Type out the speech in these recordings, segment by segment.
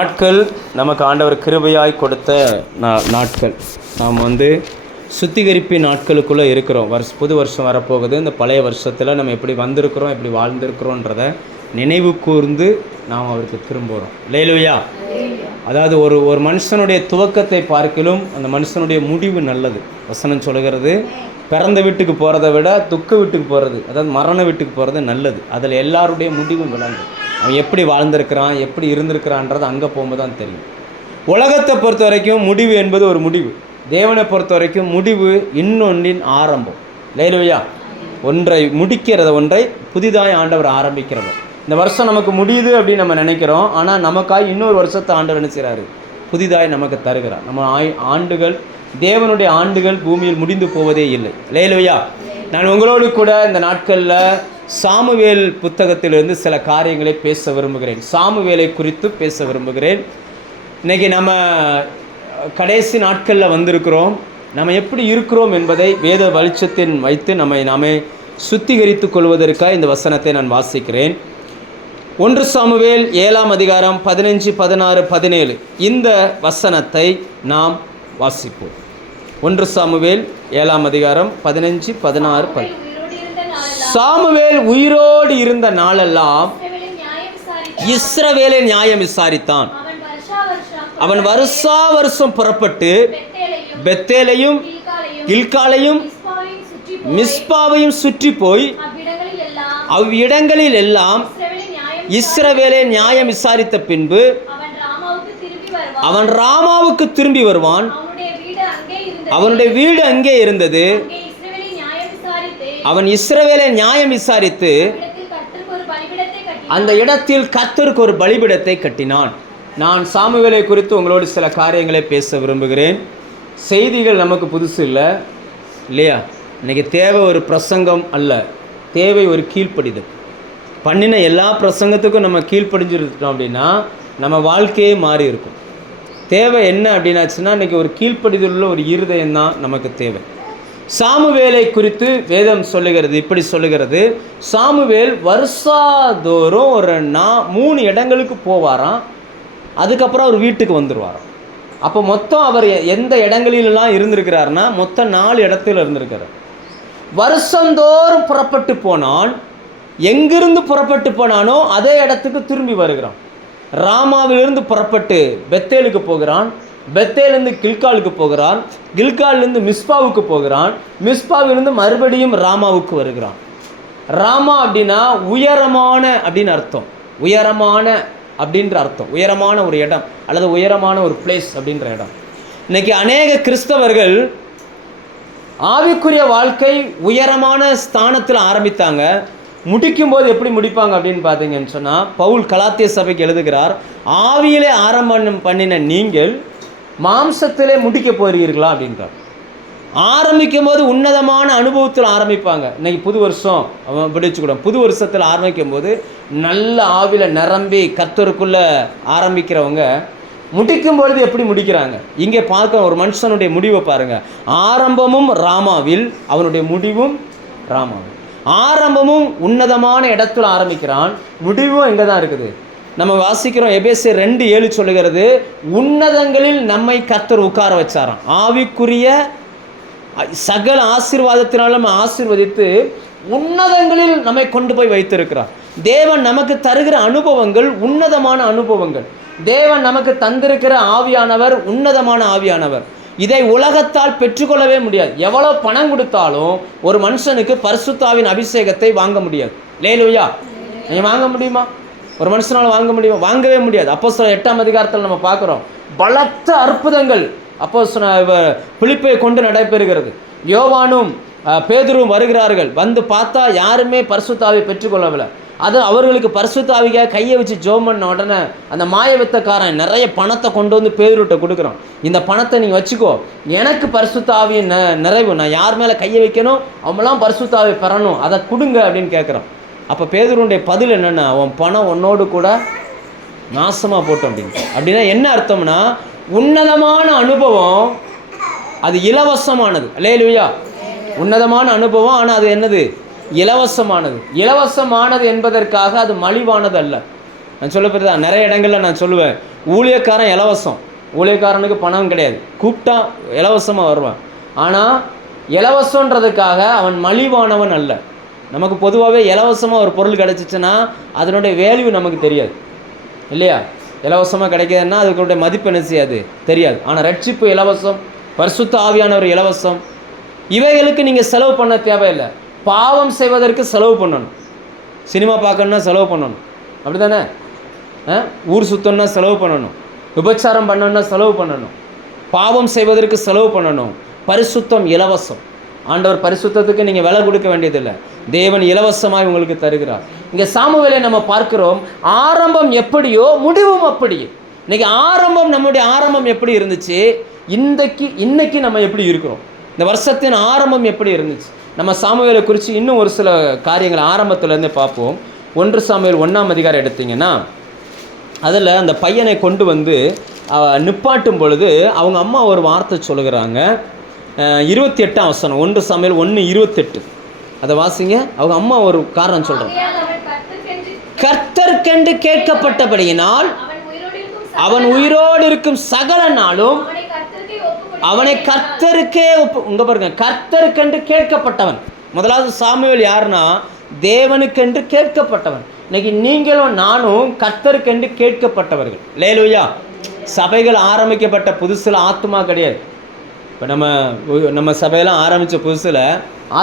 நாட்கள் நமக்கு ஆண்டவர் கிருபையாய் கொடுத்த நாட்கள். நாம் சுத்திகரிப்பின் நாட்களுக்குள்ளே இருக்கிறோம். புது வருஷம் வரப்போகுது. இந்த பழைய வருஷத்தில் நம்ம எப்படி வந்திருக்கிறோம், எப்படி வாழ்ந்திருக்கிறோன்றத நினைவு கூர்ந்து நாம் அவருக்கு திரும்புகிறோம். அல்லேலூயா. அதாவது ஒரு மனுஷனுடைய துவக்கத்தை பார்க்கிலும் அந்த மனுஷனுடைய முடிவு நல்லது. வசனம் சொல்கிறது, பிறந்த வீட்டுக்கு போகிறத விட துக்க வீட்டுக்கு போகிறது, அதாவது மரண வீட்டுக்கு போகிறது நல்லது. அதில் எல்லாருடைய முடிவும் விளங்கும். அவன் எப்படி வாழ்ந்திருக்கிறான், எப்படி இருந்திருக்கிறான்றது அங்கே போகும்போது தான் தெரியும். உலகத்தை பொறுத்த வரைக்கும் முடிவு என்பது ஒரு முடிவு. தேவனை பொறுத்த வரைக்கும் முடிவு இன்னொன்றின் ஆரம்பம். அல்லேலூயா. ஒன்றை முடிக்கிறத, ஒன்றை புதிதாய் ஆண்டவர் ஆரம்பிக்கிறவர். இந்த வருஷம் நமக்கு முடியுது அப்படின்னு நம்ம நினைக்கிறோம். ஆனால் நமக்காக இன்னொரு வருஷத்தை ஆண்டவர் என்ன செய்கிறாரு, புதிதாய் நமக்கு தருகிறார். நம்ம ஆண்டுகள், தேவனுடைய ஆண்டுகள் பூமியில் முடிந்து போவதே இல்லை. அல்லேலூயா. நான் உங்களோடு கூட இந்த நாட்களில் சாமுவேல் புத்தகத்திலிருந்து சில காரியங்களை பேச விரும்புகிறேன். சாமுவேலை குறித்து பேச விரும்புகிறேன். இன்றைக்கி நம்ம கடைசி நாட்களில் வந்திருக்கிறோம். நம்ம எப்படி இருக்கிறோம் என்பதை வேத வெளிச்சத்தின் வைத்து நாமே சுத்திகரித்து கொள்வதற்காக இந்த வசனத்தை நான் வாசிக்கிறேன். 1 சாமுவேல் 7ஆம் அதிகாரம் 15, 16, 17 இந்த வசனத்தை நாம் வாசிப்போம். 1 சாமுவேல் 7ஆம் அதிகாரம் 15, 16, 17. சாமுவேல் உயிரோடு இருந்த நாளெல்லாம் இஸ்ரவேலை நியாயம் விசாரித்தான். அவன் வருஷா வருஷம் புறப்பட்டு பெத்தேலையும் கில்காலையும் மிஸ்பாவையும் சுற்றி போய் அவ்விடங்களில் எல்லாம் இஸ்ரவேலை நியாயம் விசாரித்த பின்பு அவன் ராமாவுக்கு திரும்பி வருவான். அவனுடைய வீடு அங்கே இருந்தது. அவன் இஸ்ரவேலை நியாயம் விசாரித்து அந்த இடத்தில் கர்த்தருக்கு ஒரு பலிபீடத்தை கட்டினான். நான் சாமுவேலை குறித்து உங்களோடு சில காரியங்களை பேச விரும்புகிறேன். செய்திகள் நமக்கு புதுசு இல்லை, இல்லையா? இன்றைக்கி தேவை ஒரு பிரசங்கம் அல்ல, தேவை ஒரு கீழ்ப்படிதல். பண்ணின எல்லா பிரசங்கத்துக்கும் நம்ம கீழ்ப்படிஞ்சிருக்கோம் அப்படின்னா நம்ம வாழ்க்கையே மாறி இருக்கும். தேவை என்ன அப்படின்னாச்சுன்னா, இன்றைக்கி ஒரு கீழ்ப்படிதல் உள்ள ஒரு இருதயம் தான் நமக்கு தேவை. சாமுவேலை குறித்து வேதம் சொல்லுகிறது, இப்படி சொல்லுகிறது. சாமுவேல் வருஷாதோறும் ஒரு 3 இடங்களுக்கு போவாராம். அதுக்கப்புறம் அவர் வீட்டுக்கு வந்துடுவாராம். அப்போ மொத்தம் அவர் எந்த இடங்களிலெல்லாம் இருந்திருக்கிறாருன்னா மொத்தம் 4 இடத்துல இருந்திருக்கிறார். வருஷந்தோறும் புறப்பட்டு போனான். எங்கிருந்து புறப்பட்டு போனானோ அதே இடத்துக்கு திரும்பி வருகிறான். ராமாவிலிருந்து புறப்பட்டு பெத்தேலுக்கு போகிறான். பெத்தேலிருந்து கில்காலுக்கு போகிறான். கில்காலிலிருந்து மிஸ்பாவுக்கு போகிறான். மிஸ்பாவிலிருந்து மறுபடியும் ராமாவுக்கு வருகிறான். ராமா அப்படின்னா உயரமான அப்படின்னு அர்த்தம். உயரமான அப்படின்ற அர்த்தம். உயரமான ஒரு இடம் அல்லது உயரமான ஒரு பிளேஸ் அப்படின்ற இடம். இன்னைக்கு அநேக கிறிஸ்தவர்கள் ஆவிக்குரிய வாழ்க்கை உயரமான ஸ்தானத்தில் ஆரம்பித்தாங்க. முடிக்கும்போது எப்படி முடிப்பாங்க அப்படின்னு பார்த்தீங்கன்னு சொன்னால், பவுல் கலாத்திய சபைக்கு எழுதுகிறார், ஆவியிலே ஆரம்பம் பண்ணின நீங்கள் மாம்சத்திலே முடிக்க போகிறீர்களா அப்படின்றார். ஆரம்பிக்கும் போது உன்னதமான அனுபவத்தில் ஆரம்பிப்பாங்க. இன்றைக்கி புது வருஷம் அப்படி வச்சுக்கூடாது. புது வருஷத்தில் ஆரம்பிக்கும் போது நல்ல ஆவியில் நிரம்பி கர்த்தருக்குள்ளே ஆரம்பிக்கிறவங்க முடிக்கும் பொழுது எப்படி முடிக்கிறாங்க? இங்கே பார்க்க ஒரு மனுஷனுடைய முடிவை பாருங்கள். ஆரம்பமும் ராமாவில், அவனுடைய முடிவும் ராமாவில். ஆரம்பமும் உன்னதமான இடத்துல ஆரம்பிக்கிறான், முடிவும் எங்கே தான் இருக்குது? நம்ம வாசிக்கிறோம், எபேசியர் 2:7 சொல்லுகிறது, உன்னதங்களில் நம்மை கர்த்தர் உட்கார வச்சாராம். ஆவிக்குரிய சகல ஆசீர்வாதத்தினாலும் நம்ம ஆசீர்வதித்து உன்னதங்களில் நம்மை கொண்டு போய் வைத்திருக்கிறார். தேவன் நமக்கு தருகிற அனுபவங்கள் உன்னதமான அனுபவங்கள். தேவன் நமக்கு தந்திருக்கிற ஆவியானவர் உன்னதமான ஆவியானவர். இதை உலகத்தால் பெற்றுக்கொள்ளவே முடியாது. எவ்வளோ பணம் கொடுத்தாலும் ஒரு மனுஷனுக்கு பரிசுத்தாவின் அபிஷேகத்தை வாங்க முடியாது. அல்லேலூயா. நீங்கள் வாங்க முடியுமா? ஒரு மனுஷனால் வாங்க முடியுமா? வாங்கவே முடியாது. அப்போஸ்தலர் 8ஆம் அதிகாரத்தில் நம்ம பார்க்குறோம், பலத்த அற்புதங்கள் பிலிப்பை கொண்டு நடைபெறுகிறது. யோவானும் பேதுருவும் வருகிறார்கள். வந்து பார்த்தா யாருமே பரிசுத்தாவை பெற்றுக்கொள்ளவில்லை. அது அவர்களுக்கு பரிசுத்தாவிக்காக கையை வச்சு ஜெபம் பண்ண உடனே அந்த மாயவித்தக்காரன் நிறைய பணத்தை கொண்டு வந்து பேதுருட்ட கொடுக்குறான். இந்த பணத்தை நீங்கள் வச்சுக்கோ, எனக்கு பரிசுத்தாவியின் நிறைவு, நான் யார் மேலே கையை வைக்கணும் அவங்களாம் பரிசுத்தாவை பெறணும், அதை கொடுங்க அப்படின்னு கேட்குறான். அப்போ பேதுருடைய பதில் என்னென்னா, அவன் பணம் உன்னோடு கூட நாசமாக போட்டோம் அப்படின்னா என்ன அர்த்தம்னா, உன்னதமான அனுபவம் அது இலவசமானது. அல்லேலூயா. உன்னதமான அனுபவம், ஆனால் அது என்னது? இலவசமானது. இலவசமானது என்பதற்காக அது மலிவானது அல்ல. நான் சொல்ல போகிறதா நிறைய இடங்களில் நான் சொல்லுவேன், ஊழியக்காரன் இலவசம், ஊழியக்காரனுக்கு பணம் கிடையாது, கூப்பிட்டா இலவசமாக வருவான். ஆனால் இலவசன்றதுக்காக அவன் மலிவானவன் அல்ல. நமக்கு பொதுவாகவே இலவசமாக ஒரு பொருள் கிடச்சிச்சின்னா அதனுடைய வேல்யூ நமக்கு தெரியாது இல்லையா? இலவசமாக கிடைக்கிதுன்னா அதுக்குடைய மதிப்பு என்ன செய்யாது, தெரியாது. ஆனால் ரட்சிப்பு இலவசம், பரிசுத்த ஆவியானவர் இலவசம். இவைகளுக்கு நீங்கள் செலவு பண்ண தேவையில்லை. பாவம் செய்வதற்கு செலவு பண்ணணும். சினிமா பார்க்கணுன்னா செலவு பண்ணணும், அப்படி தானே? ஊர் சுத்தம்னா செலவு பண்ணணும், விபச்சாரம் பண்ணணுன்னா செலவு பண்ணணும், பாவம் செய்வதற்கு செலவு பண்ணணும். பரிசுத்தம் இலவசம். ஆண்டவர் பரிசுத்தத்துக்கு நீங்கள் விலை கொடுக்க வேண்டியதில்லை, தேவன் இலவசமாக உங்களுக்கு தருகிறார். இங்கே சாமுவேலை நம்ம பார்க்கிறோம், ஆரம்பம் எப்படியோ முடிவும் அப்படியே. இன்னைக்கு ஆரம்பம், நம்முடைய ஆரம்பம் எப்படி இருந்துச்சு, இன்னைக்கு நம்ம எப்படி இருக்கிறோம், இந்த வருஷத்தின் ஆரம்பம் எப்படி இருந்துச்சு. நம்ம சாமுவேலை குறித்து இன்னும் ஒரு சில காரியங்களை ஆரம்பத்துலேருந்து பார்ப்போம். 1 சாமுவேல் 1ஆம் அதிகாரம் எடுத்திங்கன்னா அதில் அந்த பையனை கொண்டு வந்து நிப்பாட்டும் பொழுது அவங்க அம்மா ஒரு வார்த்தை சொல்லுகிறாங்க. 28ஆம் வசனம், 1 சாமுவேல் 1:28 அதை வாசிங்க. அவங்க அம்மா ஒரு காரணம் சொல்கிறாங்க, கர்த்தர்க்கென்று கேட்கப்பட்டபடியினால் அவன் உயிரோடு இருக்கும் சகல நாளும் அவனை கர்த்தருக்கே உங்க பாருங்க, கர்த்தருக்கென்று கேட்கப்பட்டவன். முதலாவது சாமுவேல் யாருன்னா தேவனுக்கென்று கேட்கப்பட்டவன். இன்னைக்கு நீங்களும் நானும் கர்த்தருக்கென்று கேட்கப்பட்டவர்கள். லேலூயா. சபைகள் ஆரம்பிக்கப்பட்ட புதுசில் ஆத்மா கிடையாது. இப்போ நம்ம சபையெல்லாம் ஆரம்பித்த புதுசில்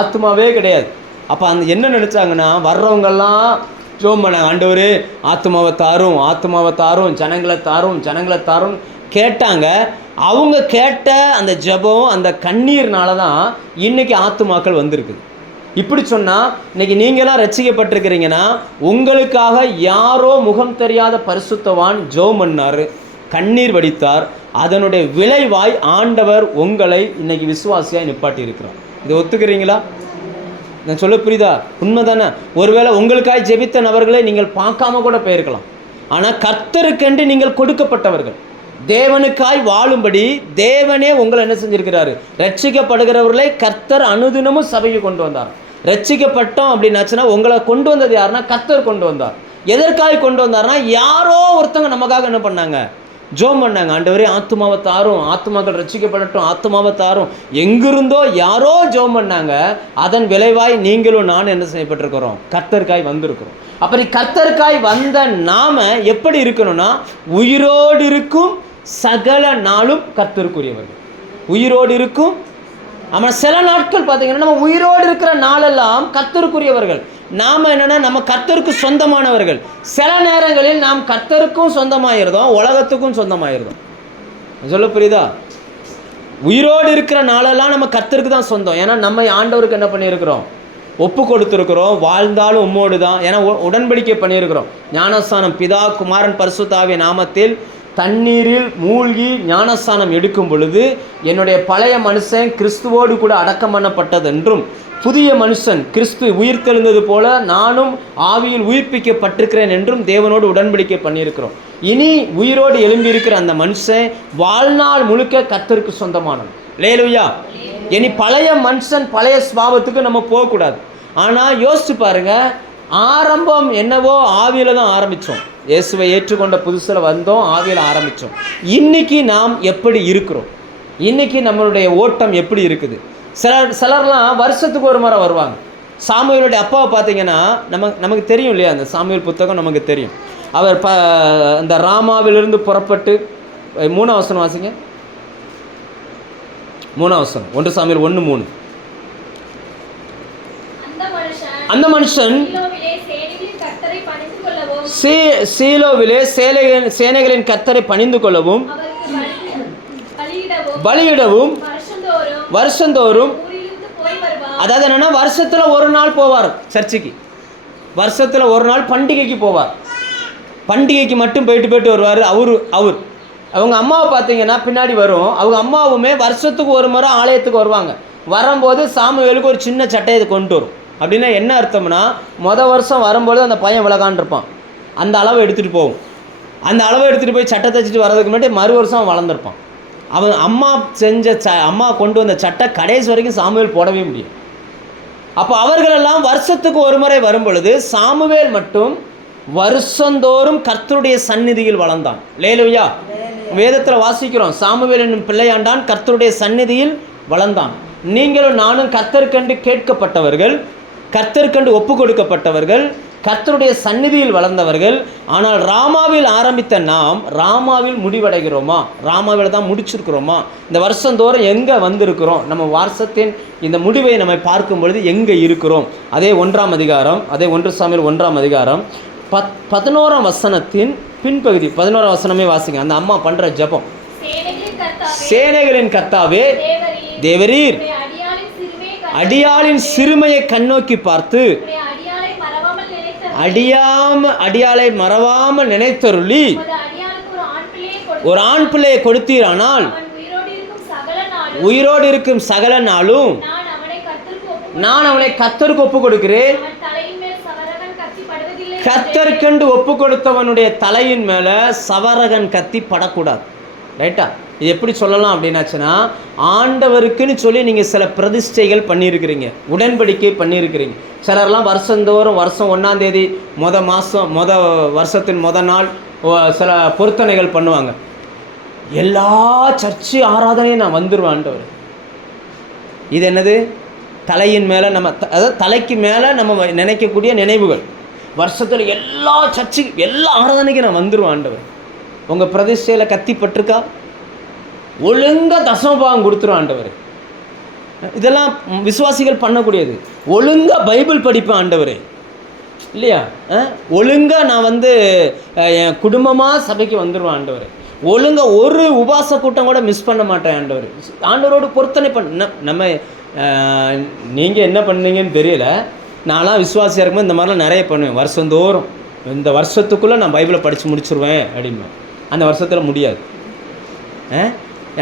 ஆத்மாவே கிடையாது. அப்போ அந்த என்ன நினச்சாங்கன்னா, வர்றவங்கெல்லாம் ஜோம் பண்ணாங்க, ஆண்டவரே ஆத்மாவை தாரும், ஆத்மாவை தாரும், ஜனங்களை தாரும் கேட்டாங்க. அவங்க கேட்ட அந்த ஜெபம், அந்த கண்ணீர்னால தான் இன்றைக்கி ஆத்துமாக்கள் வந்திருக்குது. இப்படி சொன்னால் இன்றைக்கி நீங்களாம் ரட்சிக்கப்பட்டிருக்கிறீங்கன்னா உங்களுக்காக யாரோ முகம் தெரியாத பரிசுத்தவான் ஜெபம் பண்ணார், கண்ணீர் வடித்தார். அதனுடைய விளைவாய் ஆண்டவர் உங்களை இன்னைக்கு விசுவாசியாய் நிப்பாட்டி இருக்கிறார். இதை ஒத்துக்கிறீங்களா? நான் சொல்ல புரியுதா? உண்மை தானே? ஒருவேளை உங்களுக்காய் ஜெபித்த நபர்களை நீங்கள் பார்க்காம கூட போயிருக்கலாம். ஆனால் கர்த்தருக்கென்று நீங்கள் கொடுக்கப்பட்டவர்கள், தேவனுக்காய் வாழும்படி தேவனே உங்களை என்ன செஞ்சிருக்கிறாரு, ரட்சிக்கப்படுகிறவர்களை கர்த்தர் அனுதினமும் சபைக்கு கொண்டு வந்தார். ரட்சிக்கப்பட்டோம் அப்படின்னாச்சுன்னா உங்களை கொண்டு வந்தது யாருன்னா கர்த்தர் கொண்டு வந்தார். எதற்காக கொண்டு வந்தார்னா, யாரோ ஒருத்தவங்க நமக்காக என்ன பண்ணாங்க, ஜோம் பண்ணாங்க. ஆண்டவரே ஆத்துமாவை தாரும், ஆத்துமாக்கள் ரட்சிக்கப்படட்டும், ஆத்துமாவை தாரும். எங்கிருந்தோ யாரோ ஜோம் பண்ணாங்க. அதன் விளைவாய் நீங்களும் நான் என்ன செய்யப்பட்டிருக்கிறோம், கர்த்தருக்காய் வந்திருக்கிறோம். அப்படி கர்த்தருக்காய் வந்த நாம எப்படி இருக்கணும்னா, உயிரோடு இருக்கும் சகல நாளும் கர்த்தருக்குரியவர்கள். உயிரோடு இருக்கும். ஆனால் சில நாட்கள் பார்த்தீங்கன்னா நம்ம உயிரோடு இருக்கிற நாளெல்லாம் கர்த்தருக்குரியவர்கள். நாம் என்னென்னா நம்ம கர்த்தருக்கு சொந்தமானவர்கள். சில நேரங்களில் நாம் கர்த்தருக்கும் சொந்தமாயிருந்தோம், உலகத்துக்கும் சொந்தமாயிருந்தோம். சொல்ல புரியுதா? உயிரோடு இருக்கிற நாளெல்லாம் நம்ம கர்த்தருக்கு தான் சொந்தம். ஏன்னா நம்ம ஆண்டவருக்கு என்ன பண்ணியிருக்கிறோம், ஒப்பு கொடுத்துருக்கிறோம். வாழ்ந்தாலும் உம்மோடு தான். ஏன்னா உடன்படிக்கை பண்ணியிருக்கிறோம். ஞானஸ்தானம் பிதா குமாரன் பரிசுத்த ஆவிய நாமத்தில் தண்ணீரில் மூழ்கி ஞானஸ்தானம் எடுக்கும் பொழுது என்னுடைய பழைய மனுஷன் கிறிஸ்துவோடு கூட அடக்கம் பண்ணப்பட்டது என்றும், புதிய மனுஷன் கிறிஸ்து உயிர் தெழுந்தது போல நானும் ஆவியில் உயிர்ப்பிக்கப்பட்டிருக்கிறேன் என்றும் தேவனோடு உடன்படிக்கை பண்ணியிருக்கிறோம். இனி உயிரோடு எழும்பியிருக்கிற அந்த மனுஷன் வாழ்நாள் முழுக்க கர்த்தருக்கு சொந்தமானவன். லேலுயா. இனி பழைய மனுஷன் பழைய ஸ்வாபத்துக்கு நம்ம போகக்கூடாது. ஆனால் யோசிச்சு பாருங்க, ஆரம்பம் என்னவோ ஆவியில் தான் ஆரம்பித்தோம். இயேசுவை ஏற்றுக்கொண்ட புதுசில் வந்தோம், ஆவியில் ஆரம்பித்தோம். இன்னைக்கு நாம் எப்படி இருக்கிறோம், இன்னைக்கு நம்மளுடைய ஓட்டம் எப்படி இருக்குது? சிலர்லாம் வருஷத்துக்கு ஒரு முறை வருவாங்க. சாமுவேலுடைய அப்பாவை பார்த்தீங்கன்னா நமக்கு தெரியும் இல்லையா, அந்த சாமுவேல் புத்தகம் நமக்கு தெரியும். அவர் அந்த ராமாவிலிருந்து புறப்பட்டு 3ஆம் வசனம் வாசிங்க. 3ஆம் வசனம் 1 சாமுவேல் 1:3. அந்த மனுஷன் சீலோவிலே சேனைகளின் கர்த்தரை பணிந்து கொள்ளவும் பலியிடவும் வருஷந்தோறும், அதாவது என்னன்னா வருஷத்துல ஒரு நாள் போவார் சர்ச்சுக்கு, வருஷத்துல ஒரு நாள் பண்டிகைக்கு போவார். பண்டிகைக்கு மட்டும் போயிட்டு வருவார். அவங்க அம்மாவை பார்த்தீங்கன்னா பின்னாடி வரும். அவங்க அம்மாவுமே வருஷத்துக்கு ஒரு முறை ஆலயத்துக்கு வருவாங்க. வரும்போது சாமுவேலுக்கு ஒரு சின்ன சட்டையை கொண்டு வரும். அப்படின்னா என்ன அர்த்தம்னா, வருஷம் வரும்போது அந்த பையன் விலகான் இருப்பான், அந்த அளவை எடுத்துகிட்டு போகும். அந்த அளவை எடுத்துகிட்டு போய் சட்டை தைச்சிட்டு வர்றதுக்கு முன்னாடி மறு வருஷம் வளர்ந்துருப்பான். அவன் அம்மா கொண்டு வந்த சட்டை கடைசி வரைக்கும் சாமுவேல் போடவே முடியும். அப்போ அவர்களெல்லாம் வருஷத்துக்கு ஒரு முறை வரும் பொழுது சாமுவேல் மட்டும் வருஷந்தோறும் கர்த்தருடைய சந்நிதியில் வளர்ந்தான். அல்லேலூயா. வேதத்தில் வாசிக்கிறோம், சாமுவேல் என்னும் பிள்ளையாண்டான் கர்த்தருடைய சந்நிதியில் வளர்ந்தான். நீங்களும் நானும் கர்த்தருக்கென்று கேட்கப்பட்டவர்கள், கர்த்தருக்கென்று ஒப்பு கொடுக்கப்பட்டவர்கள், கர்த்தருடைய சந்நிதியில் வளர்ந்தவர்கள். ஆனால் ராமாவில் ஆரம்பித்த நாம் ராமாவில் முடிவடைகிறோமா? ராமாவில் தான் முடிச்சிருக்கிறோமா? இந்த வருஷந்தோறும் எங்கே வந்திருக்கிறோம்? நம்ம வருஷத்தின் இந்த முடிவை நம்ம பார்க்கும் பொழுது எங்கே இருக்கிறோம்? அதே 1ஆம் அதிகாரம், அதே 1 சாமுவேல் 1ஆம் அதிகாரம் 11ஆம் வசனத்தின் பின்பகுதி, 11ஆம் வசனமே வாசிங்க. அந்த அம்மா பண்ணுற ஜெபம், சேனைகளின் கர்த்தாவே தேவரீர் அடியாளின் சிறுமையை கண்ணோக்கி பார்த்து அடியாளை மறவாமல் நினைத்தருளி ஒரு ஆண் பிள்ளையை கொடுத்தீரானால் உயிரோடு இருக்கும் சகல நாளும் நான் அவனை கர்த்தருக்கு ஒப்பு கொடுக்கிறேன். கர்த்தருக்கென்று ஒப்பு கொடுத்தவனுடைய தலையின் மேல சவரகன் கத்தி படக்கூடாது. ரைட்டா? இது எப்படி சொல்லலாம் அப்படின்னாச்சுன்னா, ஆண்டவருக்குன்னு சொல்லி நீங்கள் சில பிரதிஷ்டைகள் பண்ணியிருக்கிறீங்க, உடன்படிக்கை பண்ணியிருக்கிறீங்க. சிலர்லாம் வருஷந்தோறும் வருஷம் 1ஆம் தேதி வருஷத்தின் நாள் சில பொருத்தனைகள் பண்ணுவாங்க. எல்லா சர்ச்சு ஆராதனையும் நான் வந்துடுவேன் ஆண்டவர். இது என்னது? தலையின் மேலே நம்ம, அதாவது தலைக்கு மேலே நம்ம நினைக்கக்கூடிய நினைவுகள். வருஷத்தில் எல்லா சர்ச்சு எல்லா ஆராதனைக்கும் நான் வந்துடுவேன் ஆண்டவர். உங்கள் பிரதிஷ்டையில் கத்தி பட்டிருக்கா? ஒழுங்காக தசமபாகம் கொடுத்துரும் ஆண்டவர். இதெல்லாம் விசுவாசிகள் பண்ணக்கூடியது. ஒழுங்காக பைபிள் படிப்பேன் ஆண்டவர், இல்லையா? ஒழுங்காக நான் என் குடும்பமாக சபைக்கு வந்துடுவேன் ஆண்டவர். ஒழுங்காக ஒரு உபாச கூட்டம் கூட மிஸ் பண்ண மாட்டேன் ஆண்டவர். ஆண்டவரோடு பொருத்தனை நம்ம நீங்கள் என்ன பண்ணீங்கன்னு தெரியல. நான்லாம் விசுவாசியாக இருக்கும்போது இந்த மாதிரிலாம் நிறைய பண்ணுவேன். வருஷந்தோறும் இந்த வருஷத்துக்குள்ளே நான் பைபிளை படித்து முடிச்சுருவேன் அப்படின்பேன். அந்த வருஷத்தில் முடியாது.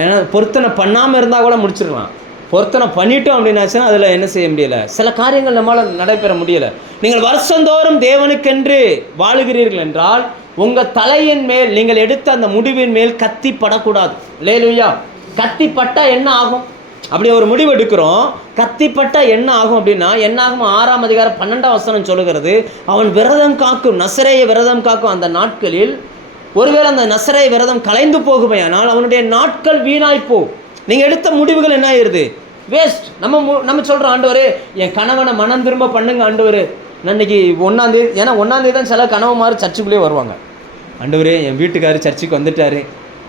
ஏன்னா பொருத்தனை பண்ணாமல் இருந்தால் கூட முடிச்சிடலாம். பொருத்தனை பண்ணிட்டோம் அப்படின்னாச்சுன்னா அதில் என்ன செய்ய முடியலை, சில காரியங்கள் நம்மளால் நடைபெற முடியலை. நீங்கள் வருஷந்தோறும் தேவனுக்கென்று வாழுகிறீர்கள் என்றால் உங்கள் தலையின் மேல் நீங்கள் எடுத்த அந்த முடிவின் மேல் கத்தி படக்கூடாது. அல்லேலூயா. கத்தி பட்டால் என்ன ஆகும்? அப்படி ஒரு முடிவு எடுக்கிறோம். கத்திப்பட்ட என்ன ஆகும் அப்படின்னா, என்ன ஆகும்? 6ஆம் அதிகாரம் 12ஆம் வசனம் சொல்லுகிறது, அவன் விரதம் காக்கும், நசரேய விரதம் காக்கும் அந்த நாட்களில் ஒருவேளை அந்த நசரேய விரதம் கலைந்து போகுமையானால் அவனுடைய நாட்கள் வீணாய்ப்போ. நீங்கள் எடுத்த முடிவுகள் என்ன ஆயிடுது? வேஸ்ட். நம்ம சொல்கிறோம், ஆண்டவரே என் கணவனை மனம் திரும்ப பண்ணுங்க ஆண்டவரே. அன்றைக்கி 1ஆம் தேதி, ஏன்னா 1ஆம் தேதி தான் சில கனவு மாதிரி சர்ச்சுக்குள்ளேயே வருவாங்க. ஆண்டவரே என் வீட்டுக்காரர் சர்ச்சுக்கு வந்துட்டாரு,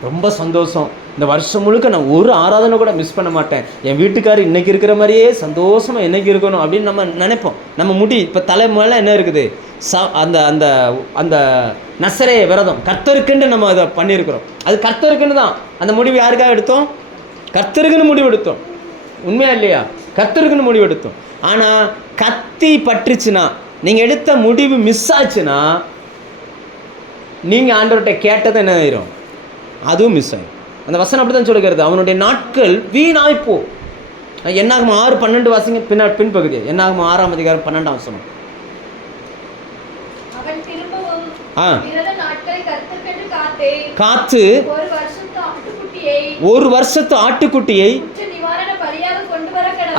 ரொம்ப சந்தோஷம், இந்த வருஷம் முழுக்க நான் ஒரு ஆராதனை கூட மிஸ் பண்ண மாட்டேன், என் வீட்டுக்காரர் இன்றைக்கி இருக்கிற மாதிரியே சந்தோஷமாக என்னைக்கு இருக்கணும் அப்படின்னு நம்ம நினைப்போம். நம்ம இப்போ தலை மேலே என்ன இருக்குது? அந்த அந்த அந்த நசரேய விரதம் கர்த்தருக்குன்னு நம்ம அதை பண்ணியிருக்கிறோம். அது கர்த்தருக்குன்னு தான். அந்த முடிவு யாருக்காக எடுத்தோம்? கர்த்தருக்குன்னு முடிவு எடுத்தோம். உண்மையா இல்லையா? கர்த்தருக்குன்னு முடிவு எடுத்தோம். ஆனால் கத்தி பற்றுச்சுன்னா, நீங்கள் எடுத்த முடிவு மிஸ் ஆச்சுன்னா, நீங்கள் ஆண்டவர்கிட்ட கேட்டது என்ன ஆயிரும்? அதுவும் மிஸ் ஆகும். அந்த வசனம் அப்படி தான் சொல்லுகிறது, அவனுடைய நாட்கள் வீணாய்ப்போ. என்னாகும் 6:12 வாசிங்க, பின்பகுதி. என்னாகும் 6ஆம் அதிகாரம் 12ஆம் வசனம். காத்து ஒரு வருஷத்து ஆட்டுக்குட்டியை,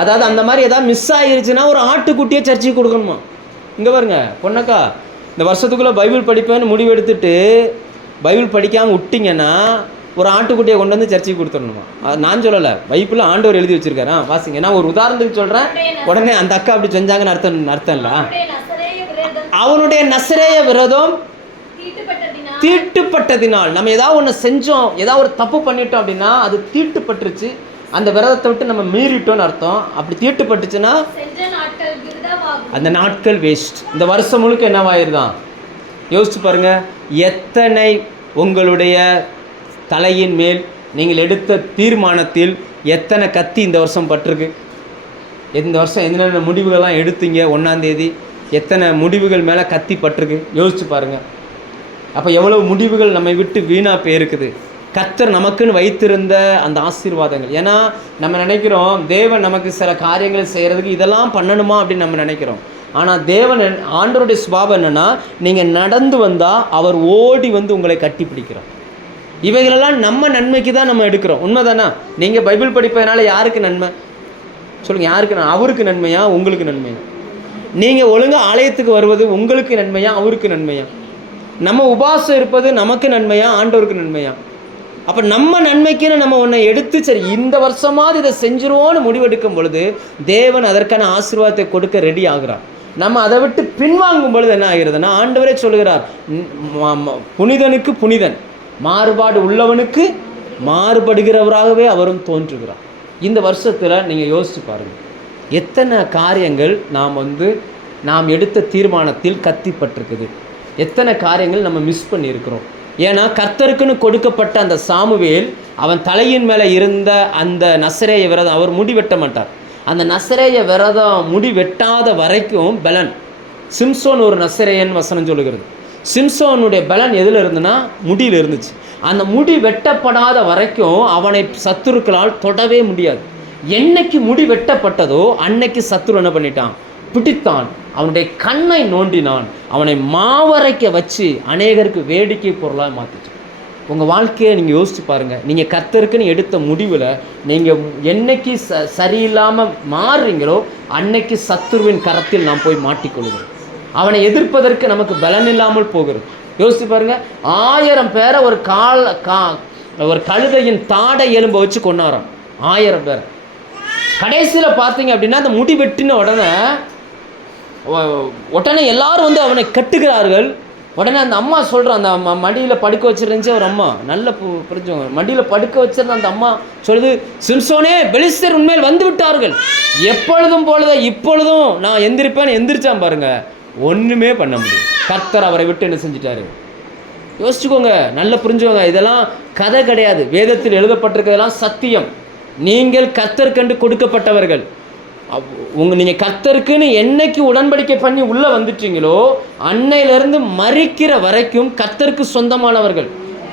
அதாவது அந்த மாதிரி ஏதாவது மிஸ் ஆயிருச்சுன்னா ஒரு ஆட்டுக்குட்டியை சர்ச்சைக்கு கொடுக்கணுமா? இங்கே பாருங்க பொண்ணக்கா, இந்த வருஷத்துக்குள்ளே பைபிள் படிப்பேன்னு முடிவு எடுத்துட்டு பைபிள் படிக்காமல் விட்டிங்கன்னா ஒரு ஆட்டுக்குட்டியை கொண்டு வந்து சர்ச்சைக்கு கொடுத்துடணுமா? நான் சொல்லலை, பைபிளில் ஆண்டவர் எழுதி வச்சிருக்காரு. வாசிங்க. நான் ஒரு உதாரணத்துக்கு சொல்கிறேன். உடனே அந்த அக்கா அப்படி செஞ்சாங்கன்னு அர்த்தம் இல்லை. அவனுடைய நசரேய விரதம் தீட்டுப்பட்டதினால், நம்ம ஏதாவது ஒன்று செஞ்சோம், ஏதாவது ஒரு தப்பு பண்ணிட்டோம் அப்படின்னா அது தீட்டுப்பட்டுருச்சு, அந்த விரதத்தை விட்டு நம்ம மீறிட்டோன்னு அர்த்தம். அப்படி தீட்டுப்பட்டுச்சுன்னா அந்த நாட்கள் வேஸ்ட். இந்த வருஷம் முழுக்க என்னவாயிருதான்? யோசிச்சு பாருங்க, எத்தனை உங்களுடைய தலையின் மேல் நீங்கள் எடுத்த தீர்மானத்தில் எத்தனை கத்தி இந்த வருஷம் பட்டிருக்கு? இந்த வருஷம் என்னென்ன முடிவுகள்லாம் எடுத்தீங்க? 1ஆம் தேதி எத்தனை முடிவுகள் மேலே கத்தி பட்டிருக்கு? யோசிச்சு பாருங்கள். அப்போ எவ்வளோ முடிவுகள் நம்மை விட்டு வீணாக போயிருக்குது. கர்த்தர் நமக்குன்னு வைத்திருந்த அந்த ஆசீர்வாதங்கள். ஏன்னா நம்ம நினைக்கிறோம் தேவன் நமக்கு சில காரியங்கள் செய்கிறதுக்கு இதெல்லாம் பண்ணணுமா அப்படின்னு நம்ம நினைக்கிறோம். ஆனால் தேவன், ஆண்டவருடைய சுபாவம் என்னென்னா, நீங்கள் நடந்து வந்தால் அவர் ஓடி வந்து உங்களை கட்டி பிடிக்கிறார். இவைகளெல்லாம் நம்ம நன்மைக்கு தான் நம்ம எடுக்கிறோம். உண்மைதானா? நீங்கள் பைபிள் படிப்பதனால யாருக்கு நன்மை சொல்லுங்கள்? யாருக்கு? அவருக்கு நன்மையா உங்களுக்கு நன்மையா? நீங்கள் ஒழுங்காக ஆலயத்துக்கு வருவது உங்களுக்கு நன்மையா அவருக்கு நன்மையா? நம்ம உபாசம் இருப்பது நமக்கு நன்மையா ஆண்டவருக்கு நன்மையா? அப்போ நம்ம நன்மைக்குன்னு நம்ம ஒன்றை எடுத்து சரி இந்த வருஷமாவது இதை செஞ்சிருவோன்னு முடிவெடுக்கும் பொழுது தேவன் அதற்கான ஆசீர்வாதத்தை கொடுக்க ரெடி ஆகிறார். நம்ம அதை விட்டு பின்வாங்கும் பொழுது என்ன ஆகிறதுனா, ஆண்டவரே சொல்கிறார், புனிதனுக்கு புனிதன், மாறுபாடு உள்ளவனுக்கு மாறுபடுகிறவராகவே அவரும் தோன்றுகிறார். இந்த வருஷத்தில் நீங்கள் யோசிச்சு பாருங்கள், எத்தனை காரியங்கள் நாம் எடுத்த தீர்மானத்தில் கத்திப்பட்டிருக்குது, எத்தனை காரியங்கள் நம்ம மிஸ் பண்ணியிருக்கிறோம். ஏன்னா கர்த்தருக்குன்னு கொடுக்கப்பட்ட அந்த சாமுவேல், அவன் தலையின் மேலே இருந்த அந்த நசரேய விரதம், அவர் முடி வெட்ட மாட்டார், அந்த நசரேய விரதம் முடி வெட்டாத வரைக்கும் பலன். சிம்சோன் ஒரு நசரேயன் வசனம் சொல்லுகிறது. சிம்சோனுடைய பலன் எதில் இருந்துன்னா முடியில் இருந்துச்சு. அந்த முடி வெட்டப்படாத வரைக்கும் அவனை சத்துருக்களால் தொடவே முடியாது. என்னைக்கு முடி வெட்டப்பட்டதோ அன்னைக்கு சத்துரு என்ன பண்ணிட்டான், பிடித்தான், அவனுடைய கண்ணை நோண்டினான், அவனை மாவரைக்க வச்சு அநேகருக்கு வேடிக்கை பொருளாக மாற்றிட்டான். உங்கள் வாழ்க்கையை நீங்கள் யோசிச்சு பாருங்கள். நீங்கள் கர்த்தருக்குன்னு எடுத்த முடிவில் நீங்கள் என்னைக்கு சரியில்லாமல் மாறுறீங்களோ அன்னைக்கு சத்துருவின் கரத்தில் நாம் போய் மாட்டிக்கொள்கிறோம். அவனை எதிர்ப்பதற்கு நமக்கு பலன் இல்லாமல் போகிறது. யோசிச்சு பாருங்கள், 1000 பேரை ஒரு கழுதையின் தாடை எலும்பை வச்சு கொண்டாடுறான். 1000 பேரை. கடைசியில் பார்த்தீங்க அப்படின்னா அந்த முடி வெட்டின உடனே எல்லாரும் அவனை கட்டுகிறார்கள். உடனே அந்த அம்மா சொல்கிறான், அந்த மடியில் படுக்க வச்சிருந்துச்சு ஒரு அம்மா, நல்ல புரிஞ்சவங்க, மடியில் படுக்க வச்சிருந்த அந்த அம்மா சொல்லுது, சிம்சோனே பெலிஸ்தர் உண்மையில் வந்து விட்டார்கள், எப்பொழுதும் போலதான் இப்பொழுதும் நான் எந்திரிப்பேன்னு எந்திரிச்சான் பாருங்க. ஒன்றுமே பண்ண முடியும். கர்த்தர் அவரை விட்டு என்ன செஞ்சிட்டாரு? யோசிச்சுக்கோங்க, நல்லா புரிஞ்சுக்கோங்க. இதெல்லாம் கதை கிடையாது, வேதத்தில் எழுதப்பட்டிருக்கிறதெல்லாம் சத்தியம். நீங்கள் கர்த்தருக்கென்று கொடுக்கப்பட்டவர்கள். நீங்கள் கர்த்தருக்குன்னு என்னைக்கு உடன்படிக்கை பண்ணி உள்ளே வந்துட்டீங்களோ அன்னையிலிருந்து மரிக்கிற வரைக்கும் கர்த்தருக்கு சொந்தமானவர்கள்.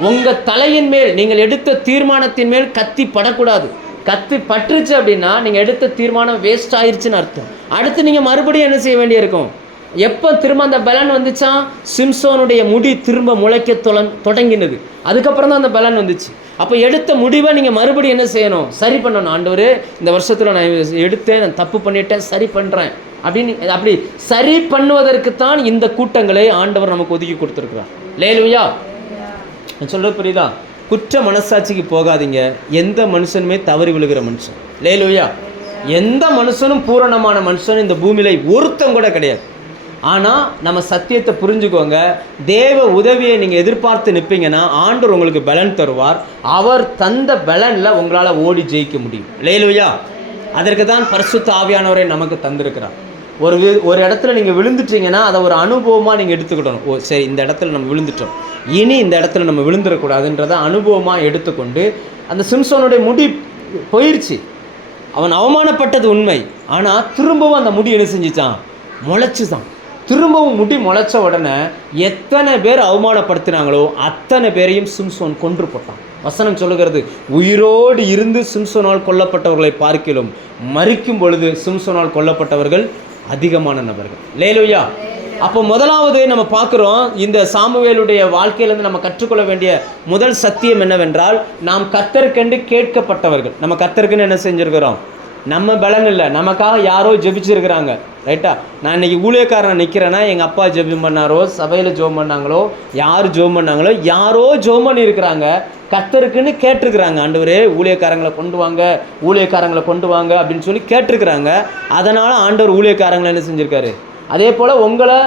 உங்கள் தலையின் மேல் நீங்கள் எடுத்த தீர்மானத்தின் மேல் கத்தி படக்கூடாது. கத்தி பற்றுச்சு அப்படின்னா நீங்கள் எடுத்த தீர்மானம் வேஸ்ட் ஆயிடுச்சுன்னு அர்த்தம். அடுத்து நீங்கள் மறுபடியும் என்ன செய்ய வேண்டியிருக்கும்? எப்போ திரும்ப அந்த பலன் வந்துச்சான்? சிம்சோனுடைய முடி திரும்ப முளைக்க தொடங்கினது, அதுக்கப்புறம் தான் அந்த பலன் வந்துச்சு. அப்போ எடுத்த முடிவை நீங்கள் மறுபடியும் என்ன செய்யணும்? சரி பண்ணணும். ஆண்டவரே, இந்த வருஷத்தில் நான் எடுத்தேன், நான் தப்பு பண்ணிட்டேன், சரி பண்ணுறேன் அப்படின்னு. அப்படி சரி பண்ணுவதற்குத்தான் இந்த கூட்டங்களை ஆண்டவர் நமக்கு ஒதுக்கி கொடுத்துருக்குறார். லேலுயா, சொல்கிறது புரியுதா? குற்ற மனசாட்சிக்கு போகாதீங்க. எந்த மனுஷனுமே தவறி விழுகிற மனுஷன். லேலுயா, எந்த மனுஷனும் பூரணமான மனுஷனும் இந்த பூமியில் ஒருத்தம் கூட கிடையாது. ஆனால் நம்ம சத்தியத்தை புரிஞ்சுக்கோங்க. தேவ உதவியை நீங்கள் எதிர்பார்த்து நிற்பீங்கன்னா ஆண்டவர் உங்களுக்கு பலன் தருவார். அவர் தந்த பலனில் உங்களால் ஓடி ஜெயிக்க முடியும். லேலுயா, அதற்கு தான் பரிசுத்த ஆவியானவரை நமக்கு தந்திருக்கிறார். ஒரு இடத்துல நீங்கள் விழுந்துட்டீங்கன்னா அதை ஒரு அனுபவமாக நீங்கள் எடுத்துக்கிடணும். ஓ சரி, இந்த இடத்துல நம்ம விழுந்துட்டோம், இனி இந்த இடத்துல நம்ம விழுந்துடக்கூடாதுன்றதை அனுபவமாக எடுத்துக்கொண்டு, அந்த சிம்சோனுடைய முடி போயிடுச்சு, அவன் அவமானப்பட்டது உண்மை. ஆனால் திரும்பவும் அந்த முடி என்ன செஞ்சிச்சான்? முளைச்சி தான். திரும்பவும் முடி முளைச்ச உடனே எத்தனை பேர் அவமானப்படுத்தினாங்களோ அத்தனை பேரையும் சிம்சோன் கொன்று போட்டான். வசனம் சொல்லுகிறது, உயிரோடு இருந்து சிம்சோனால் கொல்லப்பட்டவர்களை பார்க்கிலும் மரிக்கும் பொழுது சிம்சோனால் கொல்லப்பட்டவர்கள் அதிகமான நபர்கள். லேலுயா. அப்போ முதலாவது நம்ம பார்க்குறோம், இந்த சாமுவேலுடைய வாழ்க்கையிலேருந்து நம்ம கற்றுக்கொள்ள வேண்டிய முதல் சத்தியம் என்னவென்றால், நாம் கர்த்தருக்கென்று கேட்கப்பட்டவர்கள். நம்ம கர்த்தருக்குன்னு என்ன செஞ்சுருக்கிறோம்? நம்ம பலன் இல்லை, நமக்காக யாரோ ஜெபிச்சிருக்கிறாங்க. ரைட்டா? நான் இன்றைக்கி ஊழியக்காரன் நிற்கிறேன்னா எங்கள் அப்பா ஜெபம் பண்ணாரோ, சபையில் ஜெபம் பண்ணாங்களோ, யார் ஜெபம் பண்ணாங்களோ, யாரோ ஜெபம் பண்ணி இருக்கிறாங்க, கர்த்தருக்குன்னு கேட்டிருக்கிறாங்க. ஆண்டவரே ஊழியக்காரங்களை கொண்டு வாங்க, ஊழியக்காரங்களை கொண்டு வாங்க அப்படின்னு சொல்லி கேட்டிருக்கிறாங்க. அதனால் ஆண்டவர் ஊழியக்காரங்களை என்ன செஞ்சுருக்காரு? அதே போல் உங்களை